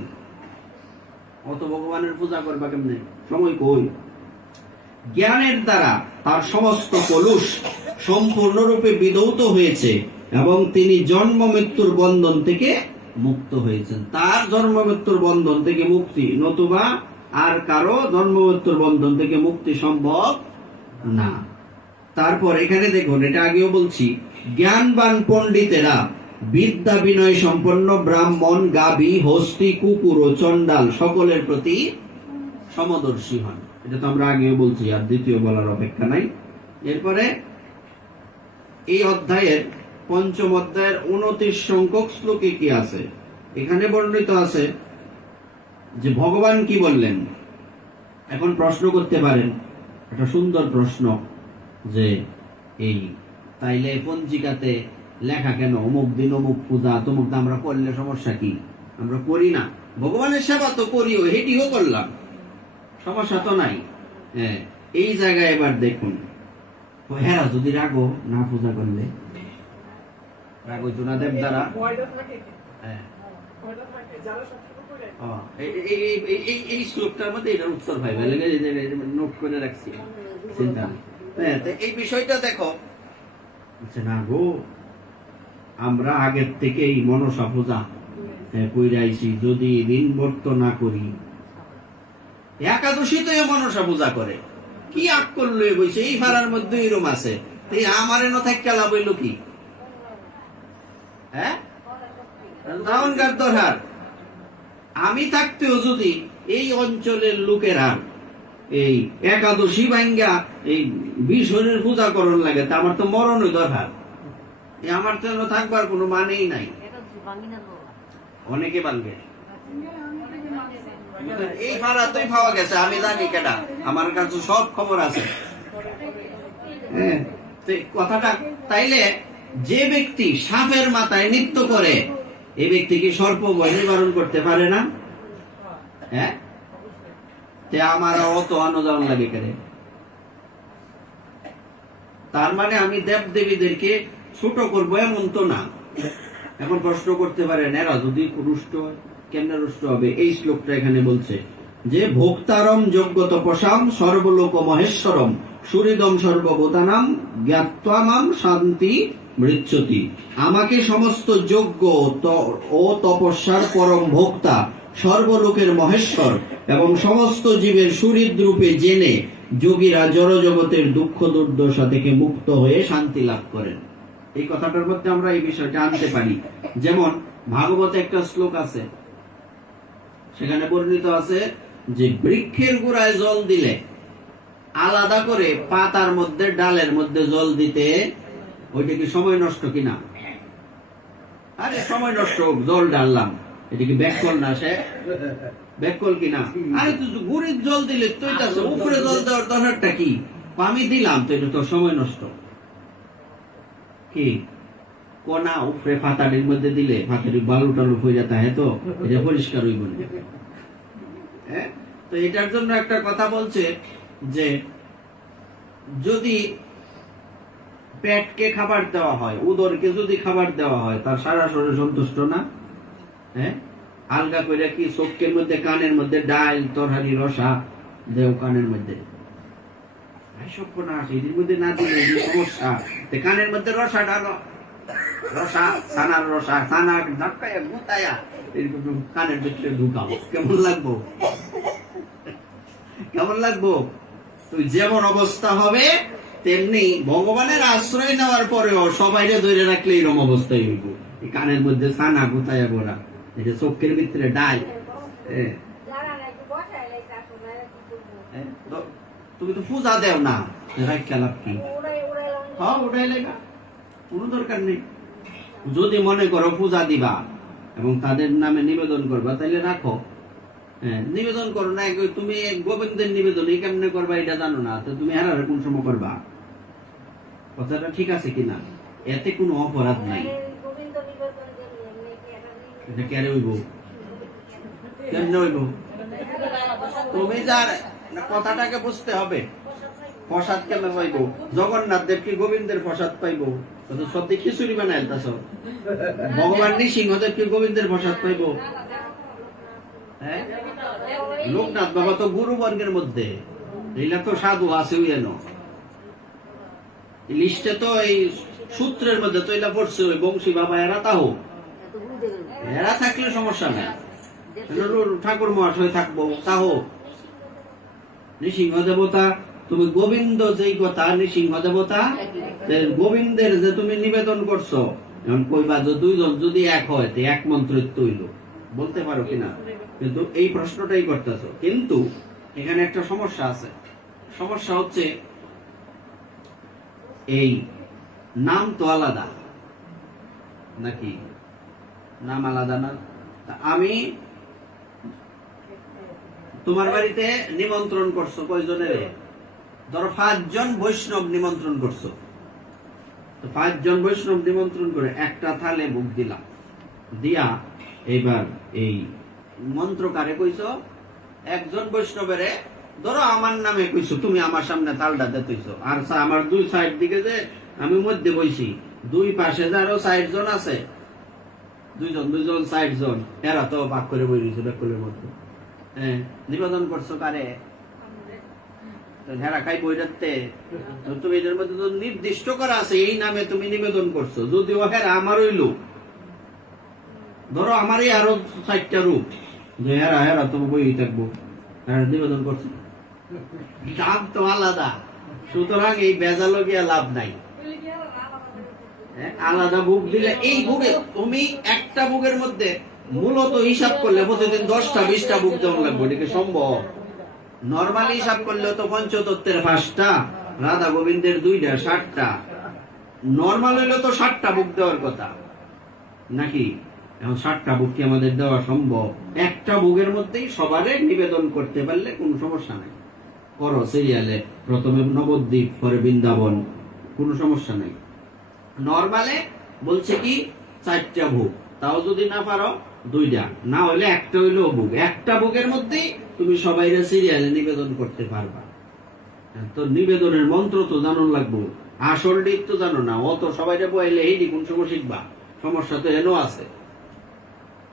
অত ভগবানের পূজা করবা কেমনে? সময় কই? জ্ঞানের দ্বারা তার সমস্ত কলুষ সম্পূর্ণরূপে বিধৌত হয়েছে এবং তিনি জন্ম মৃত্যুর বন্ধন থেকে মুক্ত হয়েছেন। তার জন্ম মৃত্যুর বন্ধন থেকে মুক্তি, নতুবা আর কারো জন্ম মৃত্যুর বন্ধন থেকে মুক্তি সম্ভব না। তারপর এখানে দেখুন, এটা আগেও বলছি, জ্ঞানবান পণ্ডিতেরা বিদ্যা বিনয় সম্পন্ন ব্রাহ্মণ, গাভী, হস্তি, কুকুর ও চণ্ডাল সকলের প্রতি সমদর্শী হন। এটা তো আমরা আগেও বলছি, আর দ্বিতীয় বলার অপেক্ষা নাই। এরপরে এই অধ্যায়ের পঞ্চম অধ্যায়ের 29 সংখ্যক শ্লোকে কি আছে? এখানে বর্ণিত আছে যে ভগবান কি বললেন। এখন প্রশ্ন করতে পারেন, একটা সুন্দর প্রশ্ন, যে এই তাইলে পঞ্জিকাতে লেখা কেন অমুক দিন অমুক পূজা, তমুক দিন আমরা করলে সমস্যা কি? আমরা করি না, ভগবানের সেবা তো করিও, হেটিও করলাম, সমস্যা তো নাই। হ্যাঁ, এই জায়গায় এবার দেখুন, হ্যাঁ যদি রাগো না পূজা করলে, রাগ হইতো না দেব দ্বারা। এই শ্লোকটার মধ্যে এটার উত্তর পাইবে, নোট করে রাখছি, চিন্তা নেই। এই বিষয়টা দেখো, না গো, আমরা আগের থেকে এই মনসা পূজা কইরা আইছি, যদি দিন ব্রত না করি, একাদশী তো মনসা পূজা করে, কি আক করলো বইছে, এই ভাড়ার মধ্যে এরম আছে, আমার এনে থাকা লাভ হইল কি? হ্যাঁ, দরকার। আমি থাকতেও যদি এই অঞ্চলের লোকেরা এই একাদশী ভাঙ্গা এই বিষ্ণুর পূজা করন লাগে, তা আমার তো মরণই দরকার, আমার তো থাকবার কোনো মানেই নাই। অনেকে ভাঙ্গে, এই ভাড়া তুই পাওয়া গেছে, আমি জানি কেটা, আমার কাছে সব খবর আছে। কথাটা তাইলে, যে ব্যক্তি সাপের মাথায় নৃত্য করে এই ব্যক্তি কি সর্প ভয় নিবারণ করতে পারে না? হ্যাঁ, আমার অত অনুদান লাগে কেন? তার মানে আমি দেব দেবীদেরকে ছোট করবো এমন তো না। এখন প্রশ্ন করতে পারেন, এরা যদি রুষ্ট হয়, কেমনে রুষ্ট হবে? এই শ্লোকটা এখানে বলছে যে ভোক্তারম যোগ্য তপসাম সর্বলোক মহেশ্বরম সুহৃদম সর্বভূতানাম জ্ঞাত্বামাম শান্তি মৃচ্যতি। আমাকে সমস্ত যোগ্য ও তপস্যার পরম ভোক্তা, সর্বলোকের মহেশ্বর এবং সমস্ত জীবের সুহৃদ রূপে জেনে যোগীরা জড়জগতের দুঃখ দুর্দশা থেকে মুক্ত হয়ে শান্তি লাভ করেন। এই কথাটার মধ্যে আমরা এই বিষয়টা আনতে পারি। যেমন ভাগবতে একটা শ্লোক আছে, সেখানে বর্ণিত আছে যে বৃক্ষের গোড়ায় জল দিলে আলাদা করে পাতার মধ্যে ডালের মধ্যে জল দিতে, ওইটা কি সময় নষ্ট কিনা? আরে সময় নষ্ট হোক, জল ডাললাম, এটা কি ব্যাককল না? সে ব্যাককল কিনা? আরে তুই গুড়ির জল দিলে তো এটা উপরে জল দেওয়ার দরকারটা কি? আমি দিলাম তো, এটা তো সময় নষ্ট। কি কোনা উপরে ফাতারির মধ্যে দিলে ফাতারি বালু টালু হয়ে যেতে হয়, তো এটা পরিষ্কার হইব না। তো এটার জন্য একটা কথা বলছে যে যদি পেটকে খাবার দেওয়া হয়, উদরকে যদি খাবার দেওয়া হয়, তার সারা শরীর সন্তুষ্ট না? হ্যাঁ, আলগা করে কি চোখের মধ্যে কানের মধ্যে ডাল তরহারি রসা দেও কানের মধ্যে, এদের মধ্যে না দিলে সমস্যা। কানের মধ্যে রসা ডালো, রসা ছানার রসা, ছানা ধাক্কায়া গুতায়া এরকম কানের ভিতরে ঢুকাও, কেমন লাগবো? কেমন লাগবো? তুই যেমন অবস্থা হবে তেমনি ভগবানের আশ্রয় নেওয়ার পরেও সবাইকে ধরে রাখলে এরকম অবস্থাই হইব। কানের মধ্যে ছানা গুতায়া গোড়া, এটা চোখের ভিতরে ডাল। তুমি তো পূজা দেও না, লাভ কি? হ্যাঁ, উঠাই লেগা কোনো দরকার নেই। যদি মনে করো পূজা দিবা এবং তাদের নামে নিবেদন করবা, তাহলে রাখো। হ্যাঁ, নিবেদন করো না। তুমি গোবিন্দের নিবেদন এই কেমনে করবা এটা জানো না, তো তুমি হারারে কোন সময় করবা? কথাটা ঠিক আছে কিনা? এতে কোনো অপরাধ নাই। এটা কেন হইব? কেমনে হইব? তুমি যার কথাটাকে বুঝতে হবে। প্রসাদ কেমন পাইব? জগন্নাথ দেব কি গোবিন্দের প্রসাদ পাইব? সব খিচুড়ি বানায় তাছ। ভগবান নৃসিংহদেব কি গোবিন্দের প্রসাদ পাইব? হ্যাঁ, লোকনাথ বাবা তো গুরুবর্গের মধ্যে, এইটা তো সাধু আছে লিস্টে, তো এই সূত্রের মধ্যে তো এটা পড়ছে ওই বংশী বাবা, এরা তাও এরা থাকলে সমস্যা নেই। ঠাকুর মহাশয় থাকবো তাও। নৃসিংহ দেবতা, তুমি গোবিন্দ যেই কথা, নৃসিংহ দেবতা গোবিন্দের যে তুমি নিবেদন করছো, এখন কইবা যে দুইজন যদি এক হয় তো এক মন্ত্রের তৈল, বলতে পারো কিনা? কিন্তু এই প্রশ্নটাই করতেছ। কিন্তু এখানে একটা সমস্যা আছে। সমস্যা হচ্ছে এই নাম তো আলাদা নাকি? নাম আলাদা না? আমি তোমার বাড়িতে নিমন্ত্রণ করছো কয়জনের? ধরো 5 জন বৈষ্ণব নিমন্ত্রণ করছো। তো 5 জন বৈষ্ণব নিমন্ত্রণ করে একটা থালে ভোগ দিলাম, দিয়া এইবার এই মন্ত্র কারে কইছো? একজন বৈষ্ণবের ধরো আমার নামে কইছো, তুমি আমার সামনে তালটা দিতেছো, আর আমার দুই সাইড দিকে যে আমি মধ্যে বইছি, দুই পাশে যারও 60 জন আছে, দুইজন 60 জন, এরা তো ভাগ করে বই দিয়েছে বেকুলের মধ্যে। হ্যাঁ, নিবেদন করছো কারে? হেরা খাই বই রাখতে। তুমি এদের মধ্যে তো নির্দিষ্ট করা আছে এই নামে তুমি নিবেদন করছো। যদিও হেরা আমার হইল, ধরো আমারই আরো 4টা রূপ, যে হেরা হেরা তো বই থাকবো, নিবেদন করছো, নাম তো আলাদা। সুতরাং এই বেজালো গিয়া লাভ নাই। আলাদা বুক দিলে এই বুকে তুমি একটা বুকের মধ্যে মূলত হিসাব করলে প্রতিদিন 10টা 20টা বুক দেওয়া লাগবে, এটা সম্ভব? নরমালি হিসাব করলে তো পঞ্চতত্ত্বের 5টা, রাধা গোবিন্দের 2টা, 60টা। নরমাল হইলে তো 60টা বুক দেওয়ার কথা নাকি? এখন 60টা বুক কি আমাদের দেওয়া সম্ভব? একটা বুকের মধ্যেই সবারে নিবেদন করতে পারলে কোনো সমস্যা নাই। করো সিরিয়ালে, প্রথমে নবদ্বীপ, পরে বৃন্দাবন, কোনো সমস্যা নাই। নরমালে বলছে কি 4টা ভোগ, তাও যদি না পারো দুইটা, না হলে একটা হইলেও বুক, একটা বুকের মধ্যেই তুমি সবাইরে সিরিয়ালে নিবেদন করতে পারবা। তো নিবেদনের মন্ত্র তো জানো লাগবো, আসল দিক তো জানো না, অত সবাইরে বইলে এই কোন সময় শিখবা, সমস্যা তো এনো আছে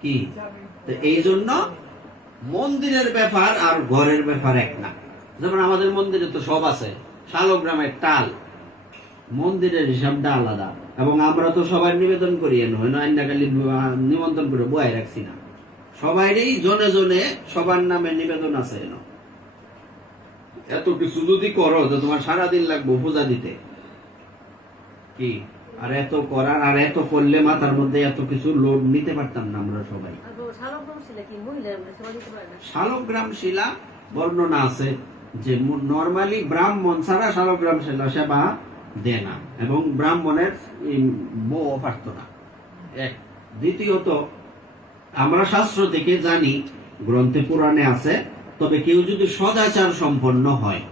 কি। তো এই জন্য মন্দিরের ব্যাপার আর ঘরের ব্যাপার এক না। যেমন আমাদের মন্দিরে তো সব আছে, শালগ্রামের টাল, মন্দিরের হিসাবটা আলাদা, এবং আমরা তো সবাই নিবেদন করি, নিমন্ত্রণ করে বয়ে রাখছি না, সবাইরই জনে জনে সবার নামে নিবেদন আছে। এত কিছু যদি করো তো তোমার সারাদিন লাগবে পূজা দিতে কি, আর এত করার আর এত করলে মাথার মধ্যে এত কিছু লোড নিতে পারতাম না আমরা সবাই। শালগ্রাম শিলা বর্ণনা আছে যে নরমালি ব্রাহ্মণ ছাড়া শালগ্রাম শিলা সেবা দেয় না, এবং ব্রাহ্মণের বউ পারত না। এক, দ্বিতীয়ত আমরা শাস্ত্র থেকে জানি, গ্রন্থে পুরাণে আছে, তবে কেউ যদি সদাচার সম্পন্ন হয়,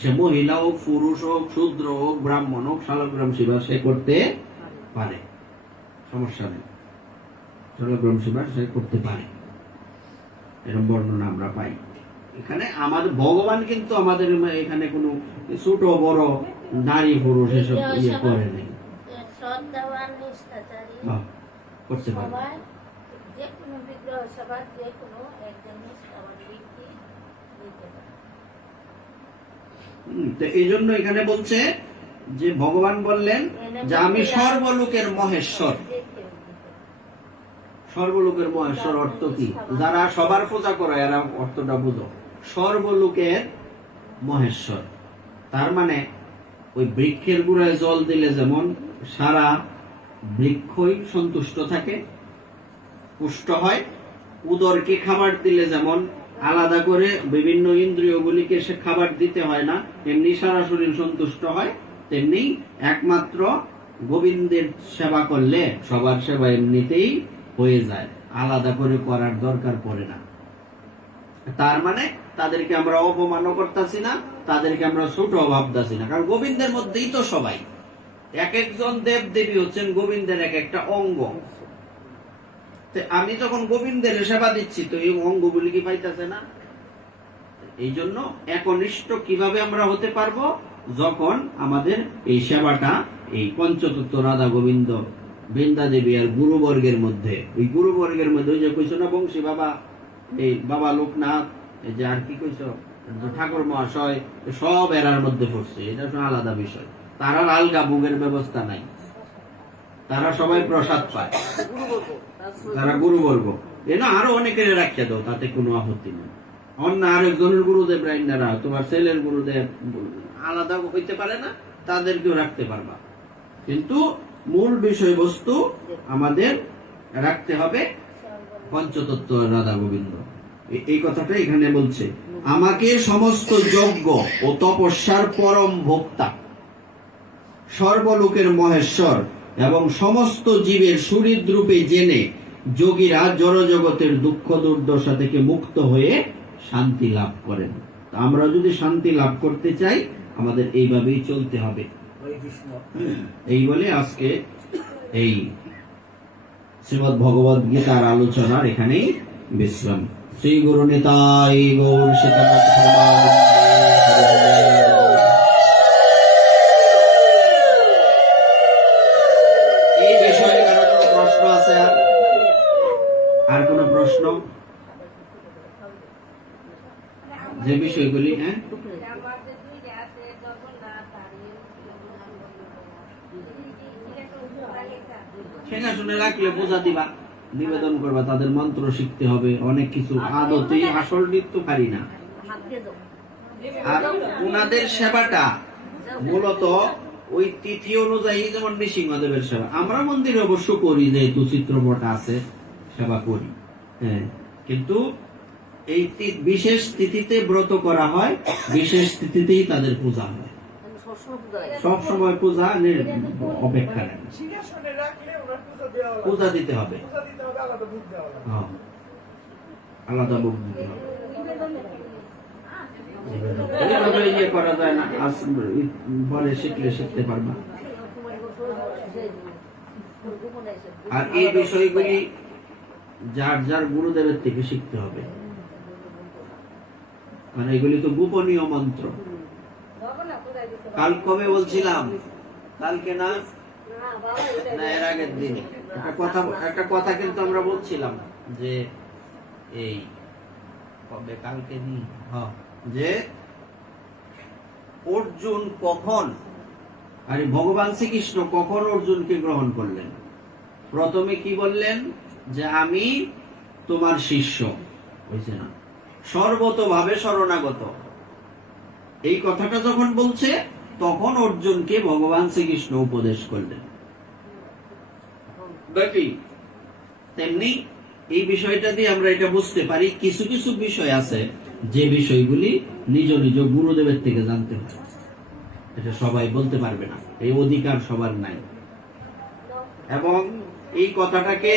সে মহিলা হোক, পুরুষ হোক, শূদ্র হোক, ব্রাহ্মণ হোক, শালগ্রাম সেবা সে করতে পারে, সমস্যা নেই, শালগ্রাম সেবা সে করতে পারে, এরকম বর্ণনা আমরা পাই। এখানে আমাদের ভগবান কিন্তু আমাদের এখানে কোনো ছোট বড় নারী পুরুষ এসব ইয়ে করে নেই, করতে পারে। এই জন্য এখানে বলছে যে ভগবান বললেন যে আমি সর্বলোকের মহেশ্বর। সর্বলোকের মহেশ্বর অর্থ কি? যারা সবার পূজা করে এরা অর্থটা বুঝো। সর্বলোকের মহেশ্বর তার মানে ওই বৃক্ষের গুড়ায় জল দিলে যেমন সারা বৃক্ষই সন্তুষ্ট থাকে, পুষ্ট হয়, উদরকে খাবার দিলে যেমন আলাদা করে বিভিন্ন ইন্দ্রিয়গুলিকে সে খাবার দিতে হয় না, এমনি সারা শরীর সন্তুষ্ট হয়, তেমনি একমাত্র গোবিন্দের সেবা করলে সবার সেবা এমনিতেই হয়ে যায়, আলাদা করে করার দরকার পড়ে না। তার মানে তাদেরকে আমরা অপমানও করতেছি না, তাদেরকে আমরা ছোট ভাবতেছি না, কারণ গোবিন্দের মধ্যেই তো সবাই। এক একজন দেব দেবী হচ্ছেন গোবিন্দের এক একটা অঙ্গ। আমি যখন গোবিন্দের সেবা দিচ্ছি তো এই অঙ্গগুলি কি পাইতেছে না? এই জন্য একনিষ্ঠ কিভাবে আমরা হতে পারবো? যখন আমাদের এই সেবাটা এই পঞ্চতত্ত্ব রাধা গোবিন্দ বৃন্দা দেবী আর গুরুবর্গের মধ্যে, ওই গুরুবর্গের মধ্যে ওই যে কইছো না বংশী বাবা, এই বাবা লোকনাথ, এই যে আর কি কইছো ঠাকুর মহাশয়, সব এরার মধ্যে পড়ছে, এটা আলাদা বিষয়। তারা আলগা ভোগের ব্যবস্থা নাই, তারা সবাই প্রসাদ পায়, তারা গুরু বলবো। এনা আরো অনেকের রাখিয়া দাও, তাতে কোনো আপত্তি নেই। অন্য আরেকজনের গুরুদেব রাইনারা, তোমার ছেলের গুরুদেব আলাদা হইতে পারে না, তাদেরকেও রাখতে পারবা, কিন্তু মূল বিষয়বস্তু আমাদের রাখতে হবে পঞ্চতত্ত্ব রাধা গোবিন্দ। এই কথাটা এখানে বলছে, আমাকে সমস্ত যজ্ঞ ও তপস্যার পরম ভোক্তা, সর্বলোকের মহেশ্বর এবং সমস্ত জীবের সুহৃদ রূপে জেনে যোগীরা জড়জগতের দুঃখ দুর্দশা থেকে মুক্ত হয়ে শান্তি লাভ করেন। আমরা যদি শান্তি লাভ করতে চাই আমাদের এইভাবেই চলতে হবে। এই বলে আজকে এই শ্রীমদ্ ভগবদ গীতার আলোচনার এখানেই বিশ্রাম। শ্রী গুরু নিতাই গৌর সীতানাথ এই বিষয়ে কারো কোনো প্রশ্ন আছে? আর কোন প্রশ্ন? যে বিষয়গুলি সেটা শুনে রাখলে বোঝা দিবা, নিবেদন করবা, তাদের মন্ত্র শিখতে হবে, অনেক কিছু আদতেই আসল নৃত্য পারি না। আর ওনাদের সেবাটা মূলত ওই তিথি অনুযায়ী, যেমন নৃসিংহদেবের সেবা আমরা মন্দিরে অবশ্য করি, যেহেতু চিত্রপট আছে সেবা করি, হ্যাঁ, কিন্তু এই বিশেষ তিথিতে ব্রত করা হয়, বিশেষ তিথিতেই তাদের পূজা হয়, সব সময় পূজা অপেক্ষা নেই, পূজা দিতে হবে, আলাদা ভোগ দিতে হবে। এইভাবে ইয়ে করা যায় না, আজ পরে শিখলে শিখতে পারবা। আর এই বিষয়গুলি যার যার গুরুদেবের থেকে শিখতে হবে, মানে এগুলি তো গোপনীয় মন্ত্র। কাল কবে বলছিলাম, কালকে না, না এর আগের দিন একটা কথা কিন্তু আমরা বলছিলাম যে এই কবে, কালকে নি, যে অর্জুন কখন, আরে ভগবান শ্রীকৃষ্ণ কখন অর্জুনকে গ্রহণ করলেন? প্রথমে কি বললেন? যে আমি তোমার শিষ্য, হয়েছে না, সর্বতভাবে শরণাগত। এই কথাটা যখন বলছে তখন অর্জুনকে ভগবান শ্রীকৃষ্ণ উপদেশ করলেন। তেমনি এই বিষয়টা দিয়ে আমরা এটা বুঝতে পারি, কিছু কিছু বিষয় আছে যে বিষয়গুলি নিজ নিজ গুরুদেবের থেকে জানতে হয়। এটা সবাই বলতে পারবে না, এই অধিকার সবার নাই। এবং এই কথাটাকে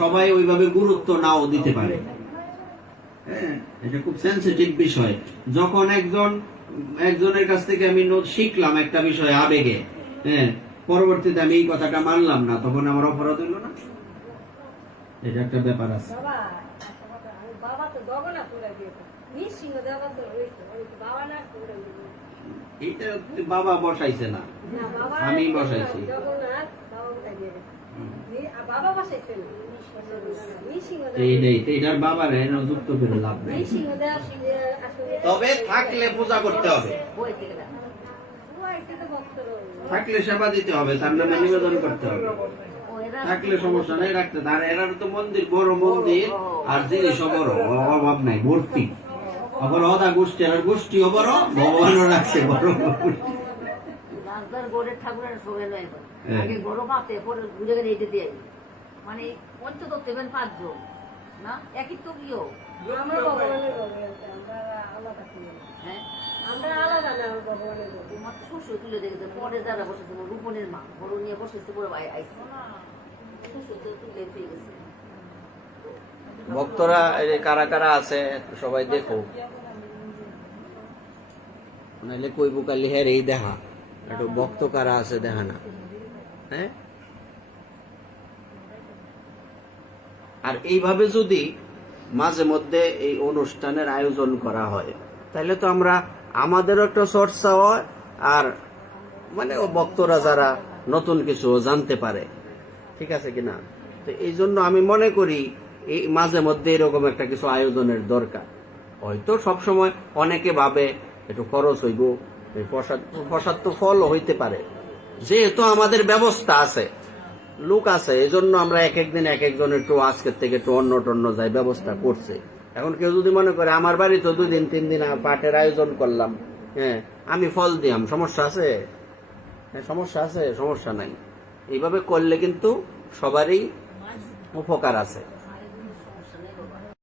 সবাই ওইভাবে গুরুত্ব নাও দিতে পারে। হ্যাঁ, এটা খুব সেন্সিটিভ বিষয়। যখন একজনের কাছ থেকে আমি শিখলাম একটা বিষয় আবেগে, হ্যাঁ, পরবর্তীতে আমি এই কথাটা মানলাম না, তখন আমার অপরাধ হইল না? এটা একটা ব্যাপার আছে। এটা বাবা বসাইছে না, আমি বসাইছি। যুক্ত করে লাভ নেই, তবে থাকলে পূজা করতে হবে, থাকলে সেবা দিতে হবে, তার নামে নিবেদন করতে হবে। থাকলে সমস্যা নেই, রাখতে। আর এরা তো মন্দির, বড় মন্দির, আর জিনিসও বড়, অভাব নাই, ভর্তি। আবার অদা গোষ্ঠী, আর গোষ্ঠীও বড়, ভগবানও রাখছে বড়। মানে পঞ্চতত্ত্ব দেবেন 5 জন না, একই তো গিয়েও শ্বশুর তুলে দেখেছেন, পরে যারা বসেছিল রূপনের মা বড় নিয়ে বসেছে, বড় ভাই আইসে শ্বশুর তুলে পেয়ে গেছে। ভক্তরা কারা কারা আছে সবাই দেখো, নাহলে কই বুকালি হ্যাঁ এই দেখা একটু ভক্ত কারা আছে দেখা না। হ্যাঁ, আর এইভাবে যদি মাঝে মধ্যে এই অনুষ্ঠানের আয়োজন করা হয়, তাহলে তো আমরা আমাদেরও একটা চর্চা হয়, আর মানে ভক্তরা যারা নতুন কিছু জানতে পারে, ঠিক আছে কিনা? তো এই জন্য আমি মনে করি এই মাঝে মধ্যে এরকম একটা কিছু আয়োজনের দরকার। হয়তো সবসময় অনেকে ভাবে একটু খরচ হইব, প্রসাদ তো ফলও হইতে পারে, যেহেতু আমাদের ব্যবস্থা আছে, লোক আছে, এই জন্য আমরা এক একদিন এক একজনের একটু আজকের থেকে একটু অন্য টন্য যাই ব্যবস্থা করছে। এখন কেউ যদি মনে করে আমার বাড়ি তো 2 দিন 3 দিন পাঠের আয়োজন করলাম, হ্যাঁ, আমি ফল দিলাম, সমস্যা আছে? হ্যাঁ, সমস্যা আছে? সমস্যা নাই। এইভাবে করলে কিন্তু সবারই উপকার আছে।